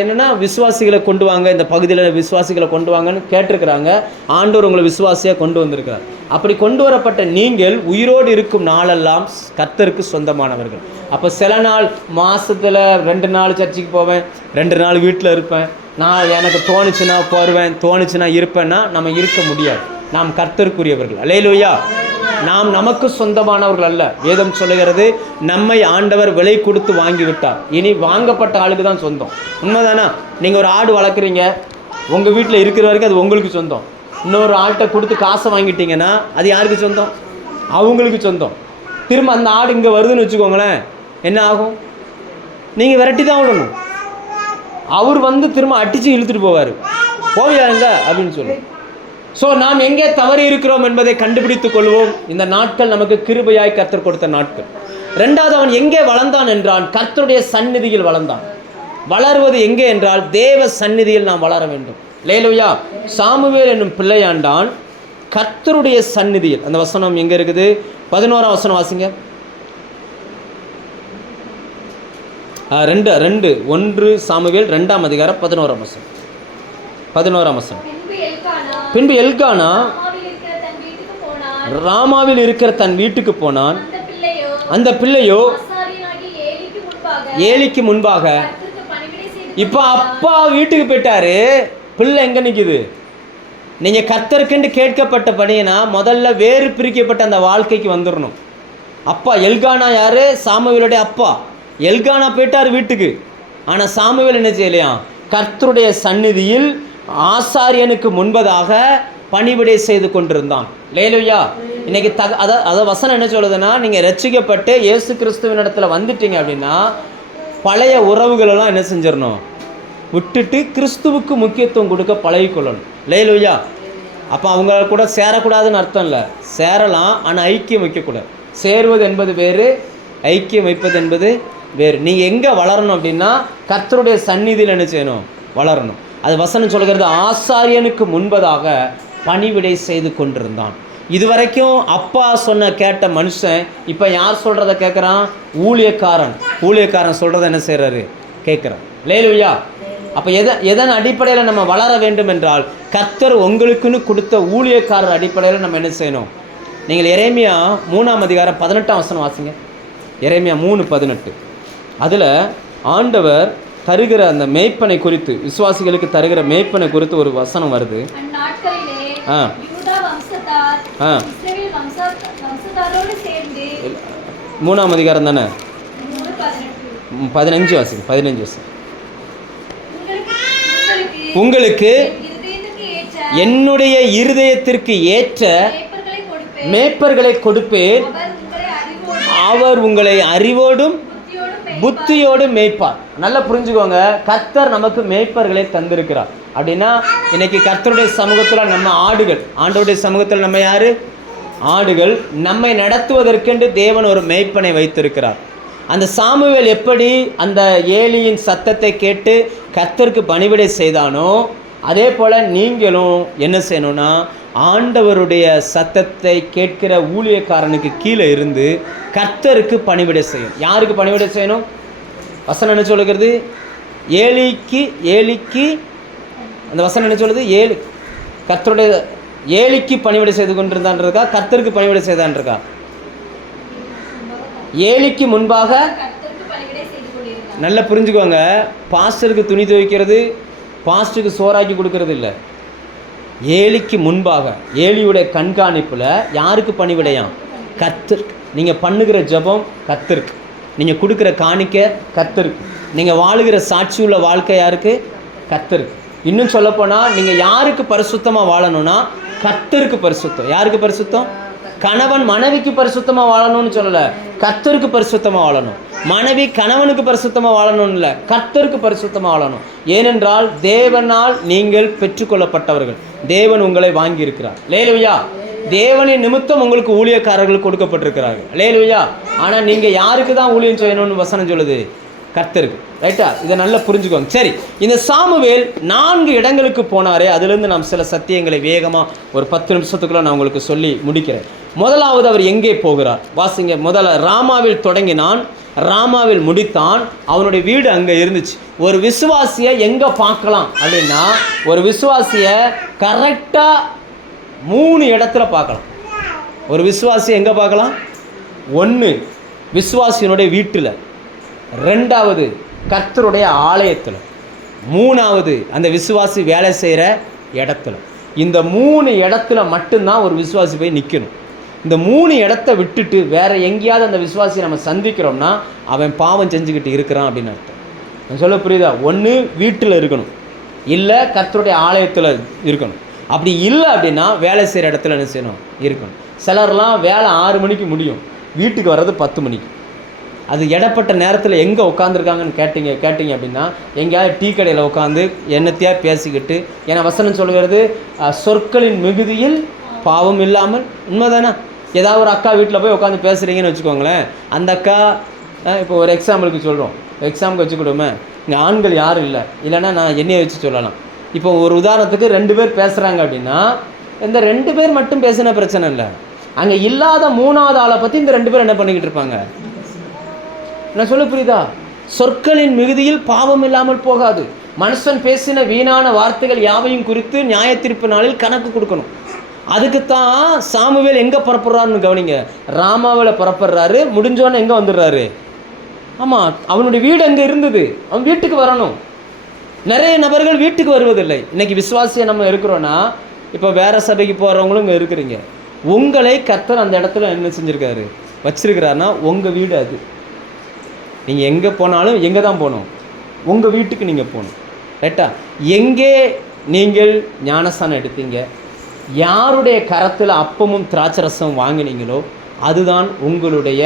என்னென்னா விசுவாசிகளை கொண்டு வாங்க, இந்த பகுதியில் விசுவாசிகளை கொண்டு வாங்கன்னு கேட்டிருக்கிறாங்க. ஆண்டவர் உங்களை விசுவாசியாக கொண்டு வந்திருக்கிறார். அப்படி கொண்டு வரப்பட்ட நீங்கள் உயிரோடு இருக்கும் நாளெல்லாம் கர்த்தருக்கு சொந்தமானவர்கள். அப்போ சில நாள் மாதத்தில் 2 நாள் சர்ச்சுக்கு போவேன், 2 நாள் வீட்டில் இருப்பேன், நான் எனக்கு தோணுச்சுன்னா போடுவேன், தோணுச்சுன்னா இருப்பேன்னா நம்ம இருக்க முடியாது. நாம் கர்த்தருக்குரியவர்கள். அல்லேலூயா. நாம் நமக்கு சொந்தமானவர்கள் அல்ல. வேதம் சொல்லுகிறது, நம்மை ஆண்டவர் விலை கொடுத்து வாங்கிவிட்டார், இனி வாங்கப்பட்ட ஆளுக்கு தான் சொந்தம். உண்மைதானா? நீங்கள் ஒரு ஆடு வளர்க்குறீங்க, உங்கள் வீட்டில் இருக்கிற வரைக்கும் அது உங்களுக்கு சொந்தம். இன்னொரு ஆட்டை கொடுத்து காசை வாங்கிட்டீங்கன்னா அது யாருக்கு சொந்தம்? அவங்களுக்கு சொந்தம். திரும்ப அந்த ஆடு இங்கே வருதுன்னு வச்சுக்கோங்களேன், என்ன ஆகும்? நீங்கள் விரட்டி தான் விடணும். அவர் திரும்ப அடித்து இழுத்துட்டு போவார், போவியாருங்க அப்படின்னு சொல்லி. ஸோ நாம் எங்கே தவறி இருக்கிறோம் என்பதை கண்டுபிடித்துக் கொள்வோம். இந்த நாட்கள் நமக்கு கிருபையாய் கர்த்தர் கொடுத்த நாட்கள். 2வது, அவன் எங்கே வளர்ந்தான் என்றால் கர்த்தருடைய சந்நிதியில் வளர்ந்தான். வளர்வது எங்கே என்றால் தேவ சந்நிதியில் நாம் வளர வேண்டும். லேலுயா. சாமுவேல் என்னும் பிள்ளையாண்டான் கர்த்தருடைய சந்நிதியில். அந்த வசனம் எங்கே இருக்குது? 11ஆம் வசனம் வாசிங்க. 1 சாமுவேல் 2ஆம் அதிகாரம் 11ஆம் வசனம். 11ஆம் வசனம். பின்பு எல்கானா ராமாவில் இருக்கிற தன் வீட்டுக்கு போனான். அந்த பிள்ளையோ ஏலிக்கு முன்பாக. இப்போ அப்பா வீட்டுக்கு போயிட்டாரு, பிள்ளை எங்கே நிற்குது? நீங்கள் கர்த்தருக்குன்னு கேட்கப்பட்டபடினா முதல்ல வேறு பிரிக்கப்பட்ட அந்த வாழ்க்கைக்கு வந்துடணும். அப்பா எல்கானா யார்? சாமுவேலுடைய அப்பா. எல்கானா போயிட்டார் வீட்டுக்கு. ஆனால் சாமுவேல் என்ன செய்யலையா? கர்த்தருடைய சந்நிதியில் ஆசாரியனுக்கு முன்பதாக பணிவிடை செய்து கொண்டிருந்தான். லேலுயா. இன்னைக்கு அதை வசனம் என்ன சொல்லுதுன்னா, நீங்கள் ரட்சிக்கப்பட்டு இயேசு கிறிஸ்துவின் இடத்துல வந்துட்டீங்க அப்படின்னா பழைய உறவுகளெல்லாம் என்ன செஞ்சிடணும்? விட்டுட்டு கிறிஸ்துவுக்கு முக்கியத்துவம் கொடுக்க பழகிக்கொள்ளணும். லேலுயா. அப்போ அவங்க கூட சேரக்கூடாதுன்னு அர்த்தம் இல்லை, சேரலாம், ஆனால் ஐக்கியம் வைக்கக்கூடாது. சேருவது என்பது வேறு, ஐக்கியம் வைப்பது என்பது வேறு. நீங்கள் எங்கே வளரணும் அப்படின்னா கர்த்தருடைய சந்நிதியில் என்ன செய்யணும்? வளரணும். அது வசனம் சொல்கிறது, ஆசாரியனுக்கு முன்பதாக பணிவிடை செய்து கொண்டிருந்தான். இதுவரைக்கும் அப்பா சொன்ன கேட்ட மனுஷன் இப்போ யார் சொல்கிறத கேட்குறான்? ஊழியக்காரன் சொல்கிறத என்ன செய்கிறாரு? கேட்குறான். லேலுயா. அப்போ எதன் அடிப்படையில் நம்ம வளர வேண்டும் என்றால் கர்த்தர் உங்களுக்குன்னு கொடுத்த ஊழியக்காரர் அடிப்படையில் நம்ம என்ன செய்யணும்? நீங்கள் எரேமியா 3ஆம் அதிகாரம் 18ஆம் வசனம் வாசிங்க. எரேமியா 3:18. அதில் ஆண்டவர் தருகிற அந்த மேய்ப்பனை குறித்து, விசுவாசிகளுக்கு தருகிற மேய்ப்பனை குறித்து ஒரு வசனம் வருது. 3ஆம் அதிகாரம் தானே? 15 வாசிங்க. 15 வாசிங்க. உங்களுக்கு என்னுடைய இருதயத்திற்கு ஏற்ற மேய்ப்பர்களை கொடுப்பேன், அவர் உங்களை அறிவோடும் புத்தியோடும் மேய்ப்பார். நல்லா புரிஞ்சுக்கோங்க, கர்த்தர் நமக்கு மேய்ப்பர்களை தந்திருக்கிறார். அப்படின்னா இன்னைக்கு கர்த்தருடைய சமூகத்தில் நம்ம ஆடுகள், ஆண்டவருடைய சமூகத்தில் நம்ம யாரு? ஆடுகள். நம்மை நடத்துவதற்கென்று தேவன் ஒரு மேய்ப்பனை வைத்திருக்கிறார். அந்த சாமுவேல் எப்படி அந்த ஏலியின் சத்தத்தை கேட்டு கர்த்தருக்கு பணிவிடை செய்தானோ அதே போல் நீங்களும் என்ன செய்யணும்னா ஆண்டவருடைய சத்தத்தை கேட்கிற ஊழியக்காரனுக்கு கீழே இருந்து கர்த்தருக்கு பணிவிடை செய்யும். யாருக்கு பணிவிடை செய்யணும்? வசனம் என்ன சொல்லுகிறது? ஏலிக்கு அந்த வசனம் என்ன சொல்லுது? கர்த்தருடைய ஏலிக்கு பணிவிடை செய்து கொண்டிருந்தான் இருக்கா, கர்த்தருக்கு பணிவிடை செய்தான் இருக்கா? ஏலிக்கு முன்பாக. நல்லா புரிஞ்சுக்கோங்க, பாஸ்டருக்கு துணி துவைக்கிறது, பாஸ்டருக்கு சோறாக்கி கொடுக்கறது இல்லை. ஏலிக்கு முன்பாக, ஏலியுடைய கண்காணிப்பில் யாருக்கு பணிவிடையாம்? கர்த்தருக்கு. நீங்கள் பண்ணுகிற ஜெபம் கர்த்தருக்கு, நீங்கள் கொடுக்குற காணிக்கை கர்த்தருக்கு, நீங்கள் வாழுகிற சாட்சி உள்ள வாழ்க்கை யாருக்கு? கர்த்தருக்கு. இன்னும் சொல்லப்போனால் நீங்கள் யாருக்கு பரிசுத்தமாக வாழணும்னா கர்த்தருக்கு பரிசுத்தம். யாருக்கு பரிசுத்தம்? கணவன் மனைவிக்கு பரிசுத்தமாக வாழணும்னு சொல்லலை, கர்த்தருக்கு பரிசுத்தமாக வாழணும். மனைவி கணவனுக்கு பரிசுத்தமாக வாழணும் இல்லை, கர்த்தருக்கு பரிசுத்தமாக வாழணும். ஏனென்றால் தேவனால் நீங்கள் பெற்றுக்கொள்ளப்பட்டவர்கள், தேவன் உங்களை வாங்கி இருக்கிறார். லேலுயா. தேவனின் நிமித்தம் உங்களுக்கு ஊழியக்காரர்கள் கொடுக்கப்பட்டிருக்கிறார்கள். லேலுயா. ஆனால் நீங்கள் யாருக்கு தான் ஊழியம் செய்யணும்னு வசனம் சொல்லுது? கர்த்தருக்கு. ரைட்டா? இதை நல்லா புரிஞ்சுக்கோங்க. சரி, இந்த சாமுவேல் 4 இடங்களுக்கு போனாரே, அதுலேருந்து நாம் சில சத்தியங்களை வேகமாக ஒரு 10 நிமிஷத்துக்குள்ள நான் உங்களுக்கு சொல்லி முடிக்கிறேன். முதலாவது அவர் எங்கே போகிறார் வாசிங்க. முதல்ல ராமாவில் தொடங்கினான், ராமாவில் முடித்தான். அவனுடைய வீடு அங்கே இருந்துச்சு. ஒரு விசுவாசியை எங்கே பார்க்கலாம் அப்படின்னா, ஒரு விசுவாசியை கரெக்டாக 3 இடத்துல பார்க்கலாம். ஒரு விசுவாசியை எங்கே பார்க்கலாம்? 1 விசுவாசியினுடைய வீட்டில், 2வது கர்த்தருடைய ஆலயத்தில், 3வது அந்த விசுவாசி வேலை செய்கிற இடத்துல. இந்த 3 இடத்துல மட்டும்தான் ஒரு விசுவாசி போய் நிற்கணும். இந்த 3 இடத்த விட்டுட்டு வேறு எங்கேயாவது அந்த விசுவாசியை நம்ம சந்திக்கிறோம்னா அவன் பாவம் செஞ்சுக்கிட்டு இருக்கிறான் அப்படின்னு அர்த்தம். நான் சொல்ல புரியுதா? 1 வீட்டில் இருக்கணும், இல்லை கர்த்தருடைய ஆலயத்தில் இருக்கணும். அப்படி இல்லை அப்படின்னா வேலை செய்கிற இடத்துல என்ன செய்யணும்? இருக்கணும். சிலர்லாம் வேலை 6 மணிக்கு முடியும், வீட்டுக்கு வர்றது 10 மணிக்கு. அது இடப்பட்ட நேரத்தில் எங்கே உட்காந்துருக்காங்கன்னு கேட்டிங்க அப்படின்னா எங்கேயாவது டீ கடையில் உட்காந்து என்னத்தையாக பேசிக்கிட்டு, ஏன்னா வசனம் சொல்கிறது சொற்களின் மிகுதியில் பாவம் இல்லாமல். உண்மைதானே? ஏதாவது ஒரு அக்கா வீட்டில் போய் உட்காந்து பேசுகிறீங்கன்னு வச்சுக்கோங்களேன், அந்த அக்கா இப்போ ஒரு எக்ஸாம்பிளுக்கு சொல்கிறோம், எக்ஸாம்பிளுக்கு வச்சுக்கிடுவோமே, இங்கே ஆண்கள் யாரும் இல்லை, இல்லைன்னா நான் என்னையை வச்சு சொல்லலாம். இப்போ ஒரு உதாரணத்துக்கு 2 பேர் பேசுகிறாங்க அப்படின்னா இந்த 2 பேர் மட்டும் பேசின பிரச்சனை இல்லை, அங்கே இல்லாத 3வது ஆளை பற்றி இந்த 2 பேர் என்ன பண்ணிக்கிட்டு இருப்பாங்க. நான் சொல்ல புரியுதா? சொற்களின் மிகுதியில் பாவம் இல்லாமல் போகாது. மனுஷன் பேசின வீணான வார்த்தைகள் யாவையும் குறித்து நியாயத்தீர்ப்பு நாளில் கணக்கு கொடுக்கணும். அதுக்குத்தான் சாமுவேல் எங்கே புறப்படுறாருன்னு கவனிங்க. ராமாவில் புறப்படுறாரு, முடிஞ்சோன்னு எங்கே வந்துடுறாரு? ஆமாம், அவனுடைய வீடு அங்கே இருந்தது, அவன் வீட்டுக்கு வரணும். நிறைய நபர்கள் வீட்டுக்கு வருவதில்லை. இன்றைக்கி விசுவாசியை நம்ம இருக்கிறோன்னா, இப்போ வேறு சபைக்கு போகிறவங்களும் இங்கே இருக்கிறீங்க. உங்களை கர்த்தர் அந்த இடத்துல என்ன செஞ்சுருக்காரு, வச்சிருக்கிறாருன்னா உங்கள் வீடு அது. நீங்கள் எங்கே போனாலும் எங்கே தான் போகணும்? உங்கள் வீட்டுக்கு நீங்கள் போகணும். ரைட்டா? எங்கே நீங்கள் ஞானஸ்தானம் எடுத்தீங்க, யாருடைய கரத்தில் அப்பமும் திராட்சரசம் வாங்கினீங்களோ அதுதான் உங்களுடைய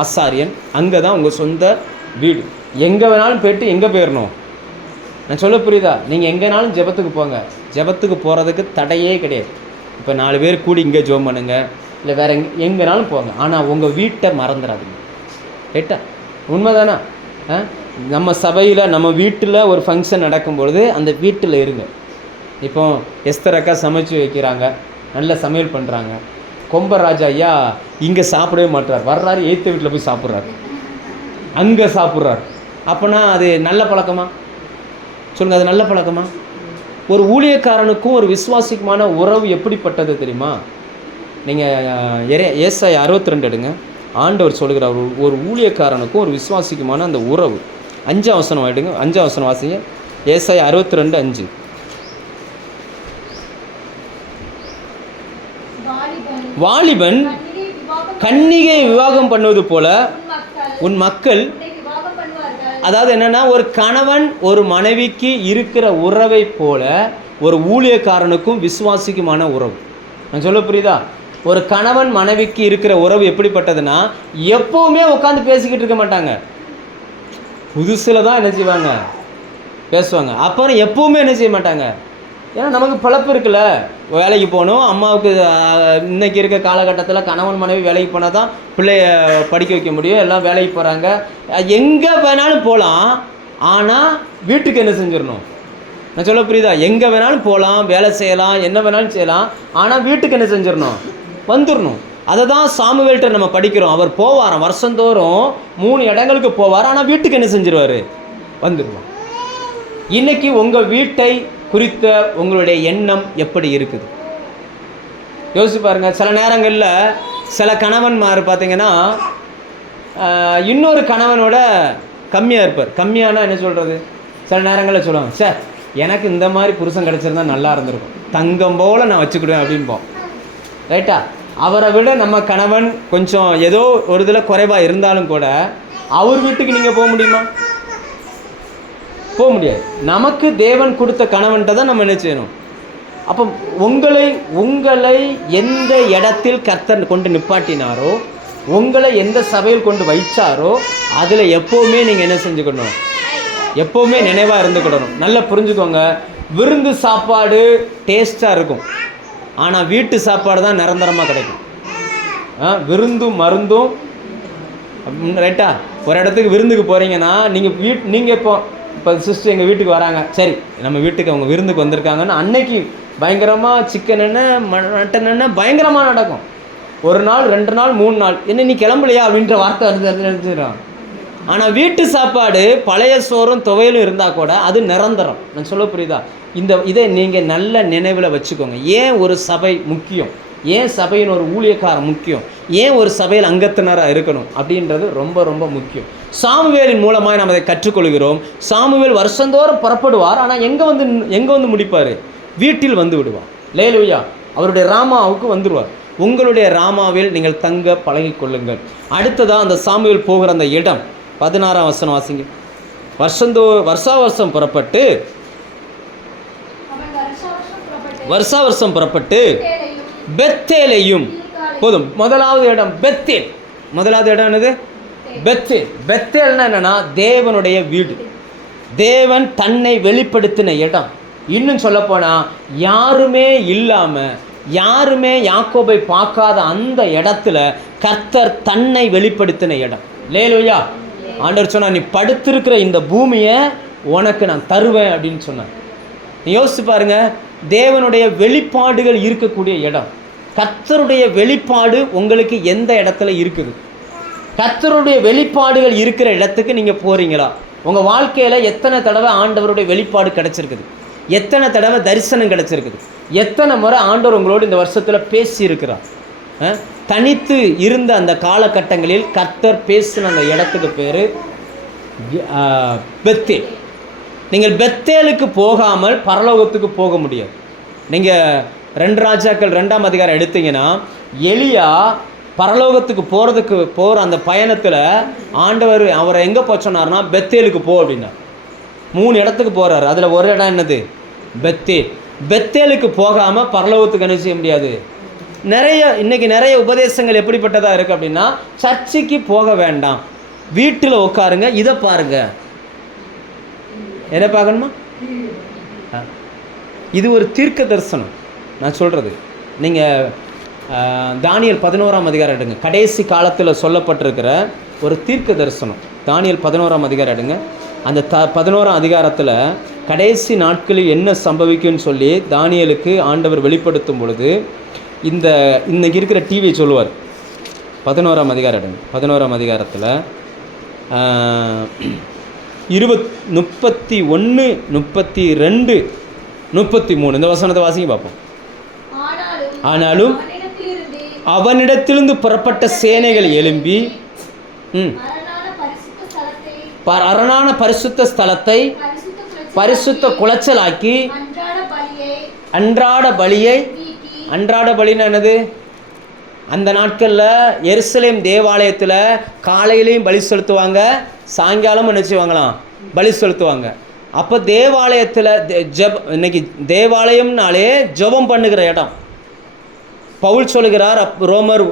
ஆசாரியன். அங்கே தான் உங்கள் சொந்த வீடு. எங்கே வேணாலும் போய்ட்டு எங்கே போயிடணும். நான் சொல்ல புரியுதா? நீங்கள் எங்கேனாலும் ஜெபத்துக்கு போங்க, ஜெபத்துக்கு போகிறதுக்கு தடையே கிடையாது. இப்போ 4 பேர் கூடி இங்கே ஜெபம் பண்ணுங்க, இல்லை வேறு எங்கேனாலும் போங்க, ஆனால் உங்கள் வீட்டை மறந்துடாதீங்க. ரைட்டா? உண்மைதானா? நம்ம சபையில் நம்ம வீட்டில் ஒரு ஃபங்க்ஷன் நடக்கும்பொழுது அந்த வீட்டில் இருங்க. இப்போ எஸ்தர் அக்கா சமைச்சு வைக்கிறாங்க, நல்ல சமையல் பண்ணுறாங்க. கொம்பராஜா ஐயா இங்கே சாப்பிடவே மாட்டார், வர்றாரு எய்த்த வீட்டில் போய் சாப்பிட்றாரு, அங்கே சாப்பிட்றாரு. அப்போனா அது நல்ல பழக்கமா? சொல்லுங்கள், அது நல்ல பழக்கமா? ஒரு ஊழியக்காரனுக்கும் ஒரு விசுவாசிக்குமான உறவு எப்படிப்பட்டது தெரியுமா? நீங்கள் ஏசாயா 62 எடுங்க. ஆண்டவர் சொல்லுகிறார், ஒரு ஊழியக்காரனுக்கும் ஒரு விசுவாசிக்குமான அந்த உறவு. 5ஆம் வசனம் எடுங்க, 5ஆம் வசனம் வாசிங்க. ஏசாயா 62:5. வாலிபன் கன்னிகை விவாகம் பண்ணுவது போல உன் மக்கள், அதாவது என்னன்னா, ஒரு கணவன் ஒரு மனைவிக்கு இருக்கிற உறவை போல ஒரு ஊழியக்காரனுக்கும் விசுவாசிக்குமான உறவு. நான் சொல்ல புரியுதா? ஒரு கணவன் மனைவிக்கு இருக்கிற உறவு எப்படிப்பட்டதுன்னா, எப்பவுமே உட்காந்து பேசிக்கிட்டு இருக்க மாட்டாங்க. புதுசில் தான் என்ன செய்வாங்க, பேசுவாங்க. அப்புறம் எப்பவுமே என்ன செய்ய மாட்டாங்க. ஏன்னா நமக்கு பழப்பு இருக்குல்ல, வேலைக்கு போகணும். அம்மாவுக்கு இன்றைக்கி இருக்க காலகட்டத்தில் கணவன் மனைவி வேலைக்கு போனால் தான் பிள்ளைய படிக்க வைக்க முடியும். எல்லாம் வேலைக்கு போகிறாங்க, எங்கே வேணாலும் போகலாம். ஆனால் வீட்டுக்கு என்ன செஞ்சிடணும். நான் சொல்ல புரியுதா? எங்கே வேணாலும் போகலாம், வேலை செய்யலாம், என்ன வேணாலும் செய்யலாம், ஆனால் வீட்டுக்கு என்ன செஞ்சிடணும், வந்துடணும். அதை தான் சாமுவேல்கிட்ட நம்ம படிக்கிறோம். அவர் போவாராம், வருஷந்தோறும் 3 இடங்களுக்கு போவார், ஆனால் வீட்டுக்கு என்ன செஞ்சிருவார், வந்துடுவார். இன்றைக்கி உங்கள் வீட்டை குறித்த உங்களுடைய எண்ணம் எப்படி இருக்குது யோசிச்சு பாருங்கள். சில நேரங்களில் சில கணவன்மார் பார்த்திங்கன்னா இன்னொரு கணவனோட கம்மியாக இருப்பார். கம்மியானா என்ன சொல்கிறது, சில நேரங்களில் சொல்லுவாங்க, சார் எனக்கு இந்த மாதிரி புருஷன் கிடச்சிருந்தா நல்லா இருந்திருக்கும், தங்கம் போல் நான் வச்சுக்கிடுவேன் அப்படின்போம். ரைட்டா? அவரை விட நம்ம கணவன் கொஞ்சம் ஏதோ ஒரு இதில் குறைவாக இருந்தாலும் கூட அவர் வீட்டுக்கு நீங்கள் போக முடியுமா? போக முடியாது. நமக்கு தேவன் கொடுத்த கணவன்கிட்ட தான் நம்ம என்ன செய்யணும். அப்போ உங்களை எந்த இடத்தில் கர்த்தர் கொண்டு நிப்பாட்டினாரோ, உங்களை எந்த சபையில் கொண்டு வைச்சாரோ அதில் எப்போவுமே நீங்கள் என்ன செஞ்சுக்கணும், எப்போவுமே நினைவாக இருந்துக்கிடணும். நல்லா புரிஞ்சுக்கோங்க. விருந்து சாப்பாடு டேஸ்ட்டாக இருக்கும், ஆனால் வீட்டு சாப்பாடு தான் நிரந்தரமாக கிடைக்கும். விருந்தும் மருந்தும். ரைட்டா? ஒரு இடத்துக்கு விருந்துக்கு போகிறீங்கன்னா நீங்கள் இப்போ சிஸ்டர் எங்கள் வீட்டுக்கு வராங்க, சரி நம்ம வீட்டுக்கு அவங்க விருந்துக்கு வந்திருக்காங்கன்னு அன்னைக்கு பயங்கரமாக சிக்கன் என்ன மட்டன் என்ன பயங்கரமாக நடக்கும். 1 நாள் 2 நாள் 3 நாள் என்ன நீ கிளம்பலையா அப்படின்ற வார்த்தை நினைச்சிடும். ஆனால் வீட்டு சாப்பாடு பழைய சோறும் துவையலும் இருந்தால் கூட அது நிரந்தரம். நான் சொல்ல புரியுதா? இதை நீங்கள் நல்ல நினைவில் வச்சுக்கோங்க. ஏன் ஒரு சபை முக்கியம், ஏன் சபையின் ஒரு ஊழியக்காரன் முக்கியம், ஏன் ஒரு சபையில் அங்கத்தினராக இருக்கணும் அப்படின்றது ரொம்ப ரொம்ப முக்கியம். சாமுவேலின் மூலமாக நாம் அதை கற்றுக்கொள்கிறோம். சாமுவேல் வருஷந்தோறும் புறப்படுவார், ஆனால் எங்கே வந்து முடிப்பார், வீட்டில் வந்து விடுவார். லேலுயா, அவருடைய ராமாவுக்கு வந்துடுவார். உங்களுடைய ராமாவில் நீங்கள் தங்க பழகிக்கொள்ளுங்கள். அடுத்ததாக அந்த சாமுவேல் போகிற அந்த இடம் 16ஆம் வசனம் வாசிங்க. வருஷா வருஷம் புறப்பட்டு பெத்தேலையும், போதும், முதலாவது இடம் பெத்தேல். முதலாவது இடம் என்னது? பெத்தேல். பெத்தேல்னா என்னன்னா தேவனுடைய வீடு, தேவன் தன்னை வெளிப்படுத்தின இடம். இன்னும் சொல்லப்போனால் யாருமே இல்லாமல், யாருமே யாக்கோபை பார்க்காத அந்த இடத்துல கர்த்தர் தன்னை வெளிப்படுத்தின இடம். லேலுயா, ஆண்டவர் சொன்னார், நீ படுத்திருக்கிற இந்த பூமியை உனக்கு நான் தருவேன் அப்படின்னு சொன்னார். யோசிச்சு பாருங்க, தேவனுடைய வெளிப்பாடுகள் இருக்கக்கூடிய இடம். கர்த்தருடைய வெளிப்பாடு உங்களுக்கு எந்த இடத்துல இருக்குது? கர்த்தருடைய வெளிப்பாடுகள் இருக்கிற இடத்துக்கு நீங்கள் போகிறீங்களா? உங்கள் வாழ்க்கையில் எத்தனை தடவை ஆண்டவருடைய வெளிப்பாடு கிடச்சிருக்குது? எத்தனை தடவை தரிசனம் கிடச்சிருக்குது? எத்தனை முறை ஆண்டவர் உங்களோடு இந்த வருஷத்தில் பேசியிருக்கிறார்? தனித்து இருந்த அந்த காலகட்டங்களில் கர்த்தர் பேசின அந்த இடத்துக்கு பேர் பெத்தேல். நீங்கள் பெத்தேலுக்கு போகாமல் பரலோகத்துக்கு போக முடியாது. நீங்கள் 2 ராஜாக்கள் 2ஆம் அதிகாரம் எடுத்தீங்கன்னா, எலியா பரலோகத்துக்கு போகிற அந்த பயணத்தில் ஆண்டவர் அவரை எங்கே போக சொன்னார்னா, பெத்தேலுக்கு போ அப்படின்னா 3 இடத்துக்கு போகிறாரு. அதில் ஒரு இடம் என்னது? பெத்தேல். பெத்தேலுக்கு போகாமல் பரலோகத்துக்கு என்ன செய்ய முடியாது. இன்றைக்கி நிறைய உபதேசங்கள் எப்படிப்பட்டதாக இருக்குது அப்படின்னா, சர்ச்சுக்கு போக வேண்டாம், வீட்டில் உட்காருங்க, இதை பாருங்க. எதை பார்க்கணுமா? இது ஒரு தீர்க்க தரிசனம் நான் சொல்கிறது. நீங்கள் தானியேல் 11ஆம் அதிகாரம் எடுங்க. கடைசி காலத்தில் சொல்லப்பட்டிருக்கிற ஒரு தீர்க்க தரிசனம். தானியேல் 11ஆம் அதிகாரம் எடுங்க. அந்த 11ஆம் அதிகாரத்தில் கடைசி நாட்களில் என்ன சம்பவிக்கும்னு சொல்லி தானியேலுக்கு ஆண்டவர் வெளிப்படுத்தும் பொழுது இன்னைக்கு இருக்கிற டிவி சொல்லுவார். 11ஆம் அதிகாரம் எடுங்க. 11ஆம் அதிகாரத்தில் 31, 32, 33 இந்த வசனத்தை வாசிங்க பார்ப்போம். ஆனாலும் அவனிடத்திலிருந்து புறப்பட்ட சேனைகள் எழும்பி அரணான பரிசுத்த ஸ்தலத்தை பரிசுத்த குலைச்சலாக்கி அன்றாட பலியை, அன்றாட பலின்னு என்னது? அந்த நாட்களில் எருசலேம் தேவாலயத்தில் காலையிலையும் பலி செலுத்துவாங்க, சாயங்காலமும் என்ன செய்வாங்களாம்? பலி செலுத்துவாங்க. அப்போ தேவாலயத்தில் இன்னைக்கு தேவாலயம்னாலே ஜெபம் பண்ணுகிற இடம். பவுல் சொல்கிறார் ரோமர்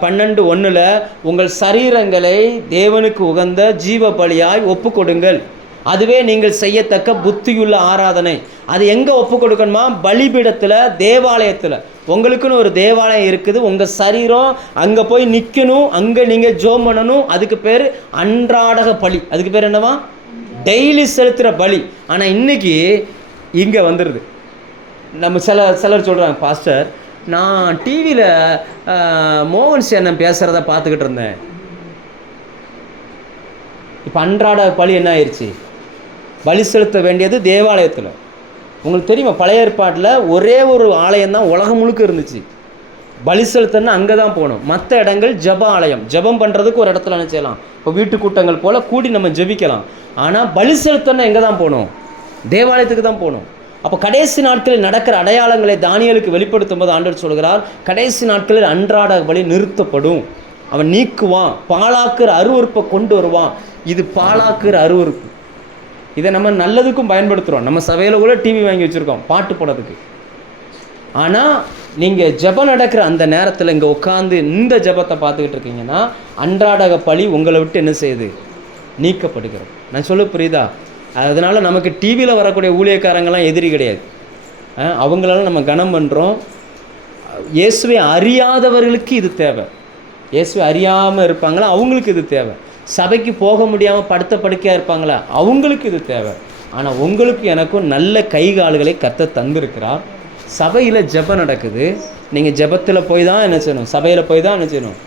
12:1 உங்கள் சரீரங்களை தேவனுக்கு உகந்த ஜீவ பலியாய் ஒப்பு கொடுங்கள், அதுவே நீங்கள் செய்யத்தக்க புத்தியுள்ள ஆராதனை. அது எங்கே ஒப்பு கொடுக்கணுமா? பலிபீடத்தில், தேவாலயத்தில். உங்களுக்குன்னு ஒரு தேவாலயம் இருக்குது, உங்கள் சரீரம் அங்கே போய் நிற்கணும், அங்கே நீங்கள் ஜோம் பண்ணணும். அதுக்கு பேர் அன்றாடக பலி. அதுக்கு பேர் என்னவா? டெய்லி செலுத்துகிற பலி. ஆனால் இன்றைக்கி இங்கே வந்துடுது. நம்ம சிலர் சொல்கிறாங்க, பாஸ்டர் நான் டிவியில் மோகன் சேனன் பேசுகிறத பார்த்துக்கிட்டு இருந்தேன். இப்போ அன்றாட பலி என்ன ஆயிடுச்சு? பலி செலுத்த வேண்டியது தேவாலயத்தில். உங்களுக்கு தெரியுமா, பழைய ஏற்பாட்டில் ஒரே ஒரு ஆலயம்தான் உலகம் முழுக்க இருந்துச்சு. பலி செலுத்தன்னா அங்கே தான் போகணும். மற்ற இடங்கள் ஜப ஆலயம். ஜபம் பண்ணுறதுக்கு ஒரு இடத்துல என்ன செய்யலாம்? இப்போ வீட்டு கூட்டங்கள் போல் கூடி நம்ம ஜபிக்கலாம். ஆனால் பலி செலுத்தன்னா எங்கே தான் போகணும்? தேவாலயத்துக்கு தான் போகணும். அப்போ கடைசி நாட்களில் நடக்கிற அடையாளங்களை தானியேலுக்கு வெளிப்படுத்தும் போது ஆண்டவர் சொல்கிறார், கடைசி நாட்களில் அன்றாட பலி நிறுத்தப்படும். அவன் நீக்குவான், பாழாக்குற அருவருப்பை கொண்டு வருவான். இது பாழாக்குற அருவருப்பு. இதை நம்ம நல்லதுக்கும் பயன்படுத்துகிறோம். நம்ம சபையில் கூட டிவி வாங்கி வச்சுருக்கோம் பாட்டு போடுறதுக்கு. ஆனால் நீங்கள் ஜெபம் நடக்கிற அந்த நேரத்தில் இங்கே உட்காந்து இந்த ஜெபத்தை பார்த்துக்கிட்டு இருக்கீங்கன்னா அன்றாடக பலி உங்களை விட்டு என்ன செய்யுது? நீக்கப்படுகிறது. நான் சொல்ல புரியுதா? அதனால் நமக்கு டிவியில் வரக்கூடிய ஊழியக்காரங்கள்லாம் எதிரி கிடையாது. அவங்களால நம்ம கனம் பண்ணுறோம். இயேசுவை அறியாதவர்களுக்கு இது தேவை. இயேசுவை அறியாமல் இருப்பாங்களா, அவங்களுக்கு இது தேவை. சபைக்கு போக முடியாமல் படுத்த படுக்கையாக இருப்பாங்களா, அவங்களுக்கு இது தேவை. ஆனால் உங்களுக்கு எனக்கும் நல்ல கை கால்களை கர்த்தர் தந்திருக்கிறார். சபையில் ஜெபம் நடக்குது, நீங்கள் ஜெபத்தில் போய் தான் என்ன செய்யணும்? சபையில் போய் தான் என்ன செய்யணும்?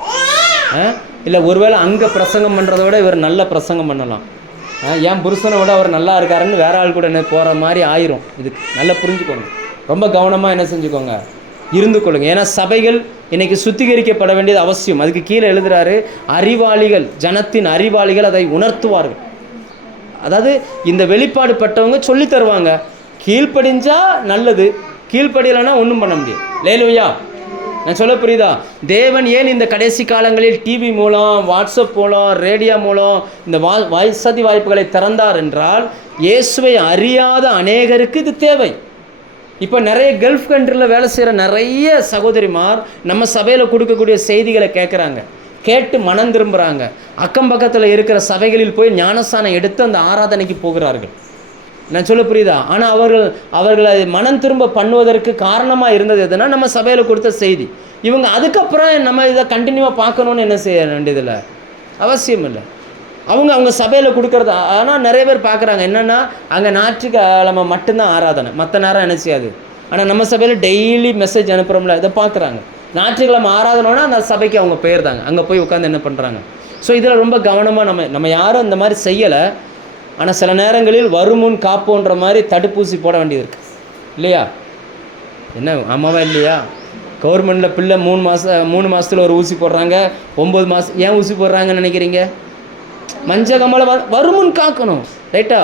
இல்லை ஒருவேளை அங்கே பிரசங்கம் பண்ணுறத விட இவர் நல்ல பிரசங்கம் பண்ணலாம். ஏன் புருஷனை விட அவர் நல்லா இருக்காருன்னு வேற ஆள் கூட என்ன போகிற மாதிரி ஆயிரும். இதுக்கு நல்லா புரிஞ்சுக்கோங்க. ரொம்ப கவனமாக என்ன செஞ்சுக்கோங்க, இருந்து கொள்ளுங்க. ஏன்னா சபைகள் இன்னைக்கு சுத்திகரிக்கப்பட வேண்டியது அவசியம். அதுக்கு கீழே எழுதுகிறாரு, அறிவாளிகள், ஜனத்தின் அறிவாளிகள் அதை உணர்த்துவார்கள். அதாவது இந்த வெளிப்பாடு பட்டவங்க சொல்லி தருவாங்க. கீழ்ப்படிஞ்சா நல்லது, கீழ்ப்படியலைன்னா ஒன்றும் பண்ண முடியும். லேலுயா, நான் சொல்ல புரியுதா? தேவன் ஏன் இந்த கடைசி காலங்களில் டிவி மூலம், வாட்ஸ்அப் மூலம், ரேடியோ மூலம் இந்த வசதி வாய்ப்புகளை திறந்தார் என்றால், இயேசுவை அறியாத அநேகருக்கு இது தேவை. இப்போ நிறைய கல்ஃப் கண்ட்ரியில் வேலை செய்கிற நிறைய சகோதரிமார் நம்ம சபையில் கொடுக்கக்கூடிய செய்திகளை கேட்குறாங்க, கேட்டு மனம் திரும்புகிறாங்க. அக்கம் பக்கத்தில் இருக்கிற சபைகளில் போய் ஞானஸ்தானம் எடுத்து அந்த ஆராதனைக்கு போகிறார்கள். நான் சொல்ல புரியுதா? ஆனால் அவர்களை மனம் திரும்ப பண்ணுவதற்கு காரணமாக இருந்தது எதுனா நம்ம சபையில் கொடுத்த செய்தி. இவங்க அதுக்கப்புறம் நம்ம இதை கண்டினியூவாக பார்க்கணுன்னு என்ன செய்ய வேண்டியதில்லை, அவசியம் இல்லை. அவங்க சபையில் கொடுக்குறது. ஆனால் நிறைய பேர் பார்க்குறாங்க என்னென்னா அங்கே ஞாயிற்றுக்கிழமை மட்டும்தான் ஆராதனை, மற்ற நேரம் என்ன செய்யாது. ஆனால் நம்ம சபையில் டெய்லி மெசேஜ் அனுப்புகிறோம்ல, இதை பார்க்குறாங்க. ஞாயிற்றுக்கிழமை ஆராதனைனா அந்த சபைக்கு அவங்க போயிருந்தாங்க, அங்கே போய் உட்காந்து என்ன பண்ணுறாங்க. ஸோ இதில் ரொம்ப கவனமாக நம்ம யாரும் இந்த மாதிரி செய்யலை. ஆனால் சில நேரங்களில் வருமுன் காப்போன்ற மாதிரி தடுப்பூசி போட வேண்டியது இருக்குது இல்லையா? என்ன ஆமாவா இல்லையா? கவர்மெண்ட்டில் பிள்ளை 3 மாதத்தில் ஒரு ஊசி போடுறாங்க, 9 மாதம். ஏன் ஊசி போடுறாங்கன்னு நினைக்கிறீங்க? மஞ்சகமலை வருமுன் காக்கணும், ரைட்டா?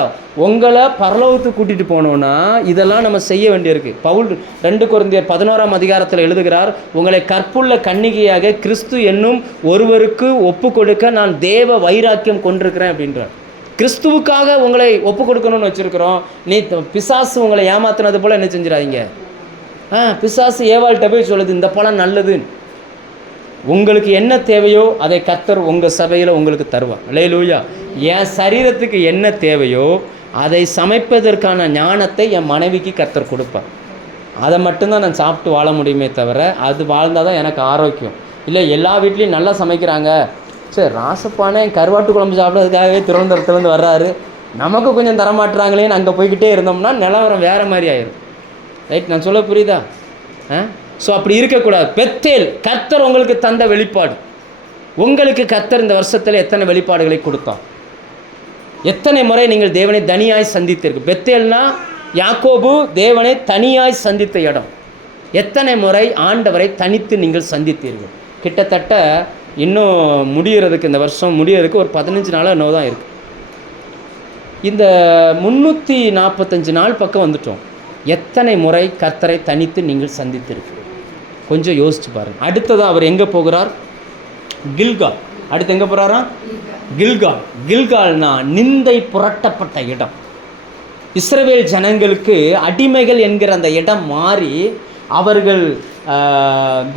உங்களை பரலோகத்துக்கு கூட்டிகிட்டு போனோன்னா இதெல்லாம் நம்ம செய்ய வேண்டியிருக்கு. பவுல் 2 கொரிந்தியர் 11ஆம் அதிகாரத்தில் எழுதுகிறார், உங்களை கற்புள்ள கன்னிகையாக கிறிஸ்து என்னும் ஒருவருக்கு ஒப்பு கொடுக்க நான் தேவ வைராக்கியம் கொண்டிருக்கிறேன் அப்படின்றார். கிறிஸ்துவுக்காக உங்களை ஒப்பு கொடுக்கணும்னு வச்சுருக்கிறோம். நீ பிசாசு உங்களை ஏமாத்துனது போல் என்ன செஞ்சிடாதீங்க. பிசாசு ஏவாள்கிட்ட போய் சொல்லுது இந்த பழம் நல்லதுன்னு. உங்களுக்கு என்ன தேவையோ அதை கர்த்தர் உங்கள் சபையில் உங்களுக்கு தருவார். அல்லேலூயா. என் சரீரத்துக்கு என்ன தேவையோ அதை சமைப்பதற்கான ஞானத்தை என் மனைவிக்கு கர்த்தர் கொடுப்பார். அதை மட்டும்தான் நான் சாப்பிட்டு வாழ முடியுமே தவிர, அது வாழ்ந்தால் தான் எனக்கு ஆரோக்கியம். இல்லை எல்லா வீட்லேயும் நல்லா சமைக்கிறாங்க, சரி ராசப்பானே கருவாட்டு குழம்பு சாப்பிட்றதுக்காகவே திருவனந்தபுரத்துலேருந்து வர்றாரு, நமக்கு கொஞ்சம் தரமாட்டுறாங்களேன்னு அங்கே போய்கிட்டே இருந்தோம்னா நிலவரம் வேறு மாதிரி ஆயிரும். ரைட், நான் சொல்ல புரியுதா? ஸோ அப்படி இருக்கக்கூடாது. பெத்தேல் கர்த்தர் உங்களுக்கு தந்த வெளிப்பாடு. உங்களுக்கு கர்த்தர் இந்த வருஷத்தில் எத்தனை வெளிப்பாடுகளை கொடுத்தார்? எத்தனை முறை நீங்கள் தேவனை தனியாய் சந்தித்தீர்கள்? பெத்தேல்னா யாக்கோபு தேவனை தனியாய் சந்தித்த இடம். எத்தனை முறை ஆண்டவரை தனித்து நீங்கள் சந்தித்தீர்கள்? கிட்டத்தட்ட இன்னும் முடிகிறதுக்கு, இந்த வருஷம் முடிகிறதுக்கு ஒரு 15 நாள் என்னவோ தான் இருக்குது. இந்த 345 நாள் பக்கம் வந்துட்டோம். எத்தனை முறை கர்த்தரை தனித்து நீங்கள் சந்தித்திருக்கு? கொஞ்சம் யோசிச்சு பாருங்கள். அடுத்ததாக அவர் எங்கே போகிறார்? கில்கால். அடுத்து எங்கே போகிறாரா? கில்கால். கில்கால்னா நிந்தை புரட்டப்பட்ட இடம். இஸ்ரவேல் ஜனங்களுக்கு அடிமைகள் என்கிற அந்த இடம் மாறி அவர்கள்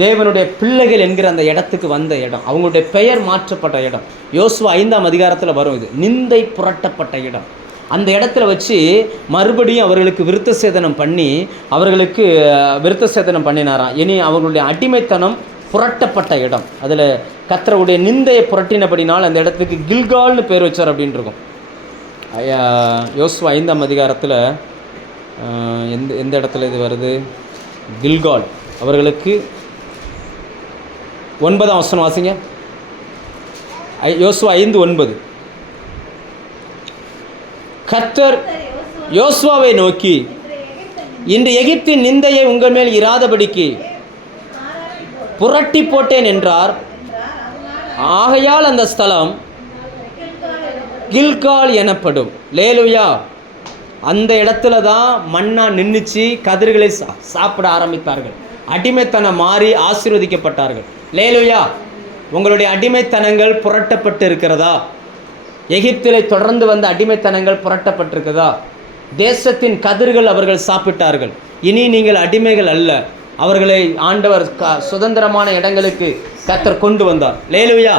தேவனுடைய பிள்ளைகள் என்கிற அந்த இடத்துக்கு வந்த இடம், அவங்களுடைய பெயர் மாற்றப்பட்ட இடம். யோசுவா 5ஆம் அதிகாரத்தில் வரும். இது நிந்தை புரட்டப்பட்ட இடம். அந்த இடத்துல வச்சு மறுபடியும் அவர்களுக்கு விருத்த சேதனம் பண்ணி அவர்களுக்கு விருத்த சேதனம் பண்ணினாராம். இனி அவர்களுடைய அடிமைத்தனம் புரட்டப்பட்ட இடம். அதில் கர்த்தருடைய நிந்தையை புரட்டினபடினால் அந்த இடத்துக்கு கில்கால்னு பேர் வச்சார் அப்படின்னு இருக்கும். யோசுவா 5ஆம் அதிகாரத்தில் எந்த இடத்துல இது வருது? கில்கால். அவர்களுக்கு 9ஆம் வசனம் வாசிங்க. யோசுவா 5:9. கர்த்தர் யோசுவாவை நோக்கி, இன்று எகிப்தின் நிந்தையை உங்கள் மேல் இராதபடிக்கு புரட்டி போட்டேன் என்றார். ஆகையால் அந்த ஸ்தலம் கில்கால் எனப்படும். லேலுயா. அந்த இடத்துல தான் மன்னா நின்றுச்சு, கதிர்களை சாப்பிட ஆரம்பித்தார்கள். அடிமைத்தனம் மாறி ஆசீர்வதிக்கப்பட்டார்கள். லேலுயா. உங்களுடைய அடிமைத்தனங்கள் புரட்டப்பட்டு இருக்கிறதா? எகிப்திலே தொடர்ந்து வந்த அடிமைத்தனங்கள் புரட்டப்பட்டிருக்குதா? தேசத்தின் கதிர்கள் அவர்கள் சாப்பிட்டார்கள். இனி நீங்கள் அடிமைகள் அல்ல. அவர்களை ஆண்டவர் சுதந்திரமான இடங்களுக்கு கர்த்தர் கொண்டு வந்தார். லேலுயா.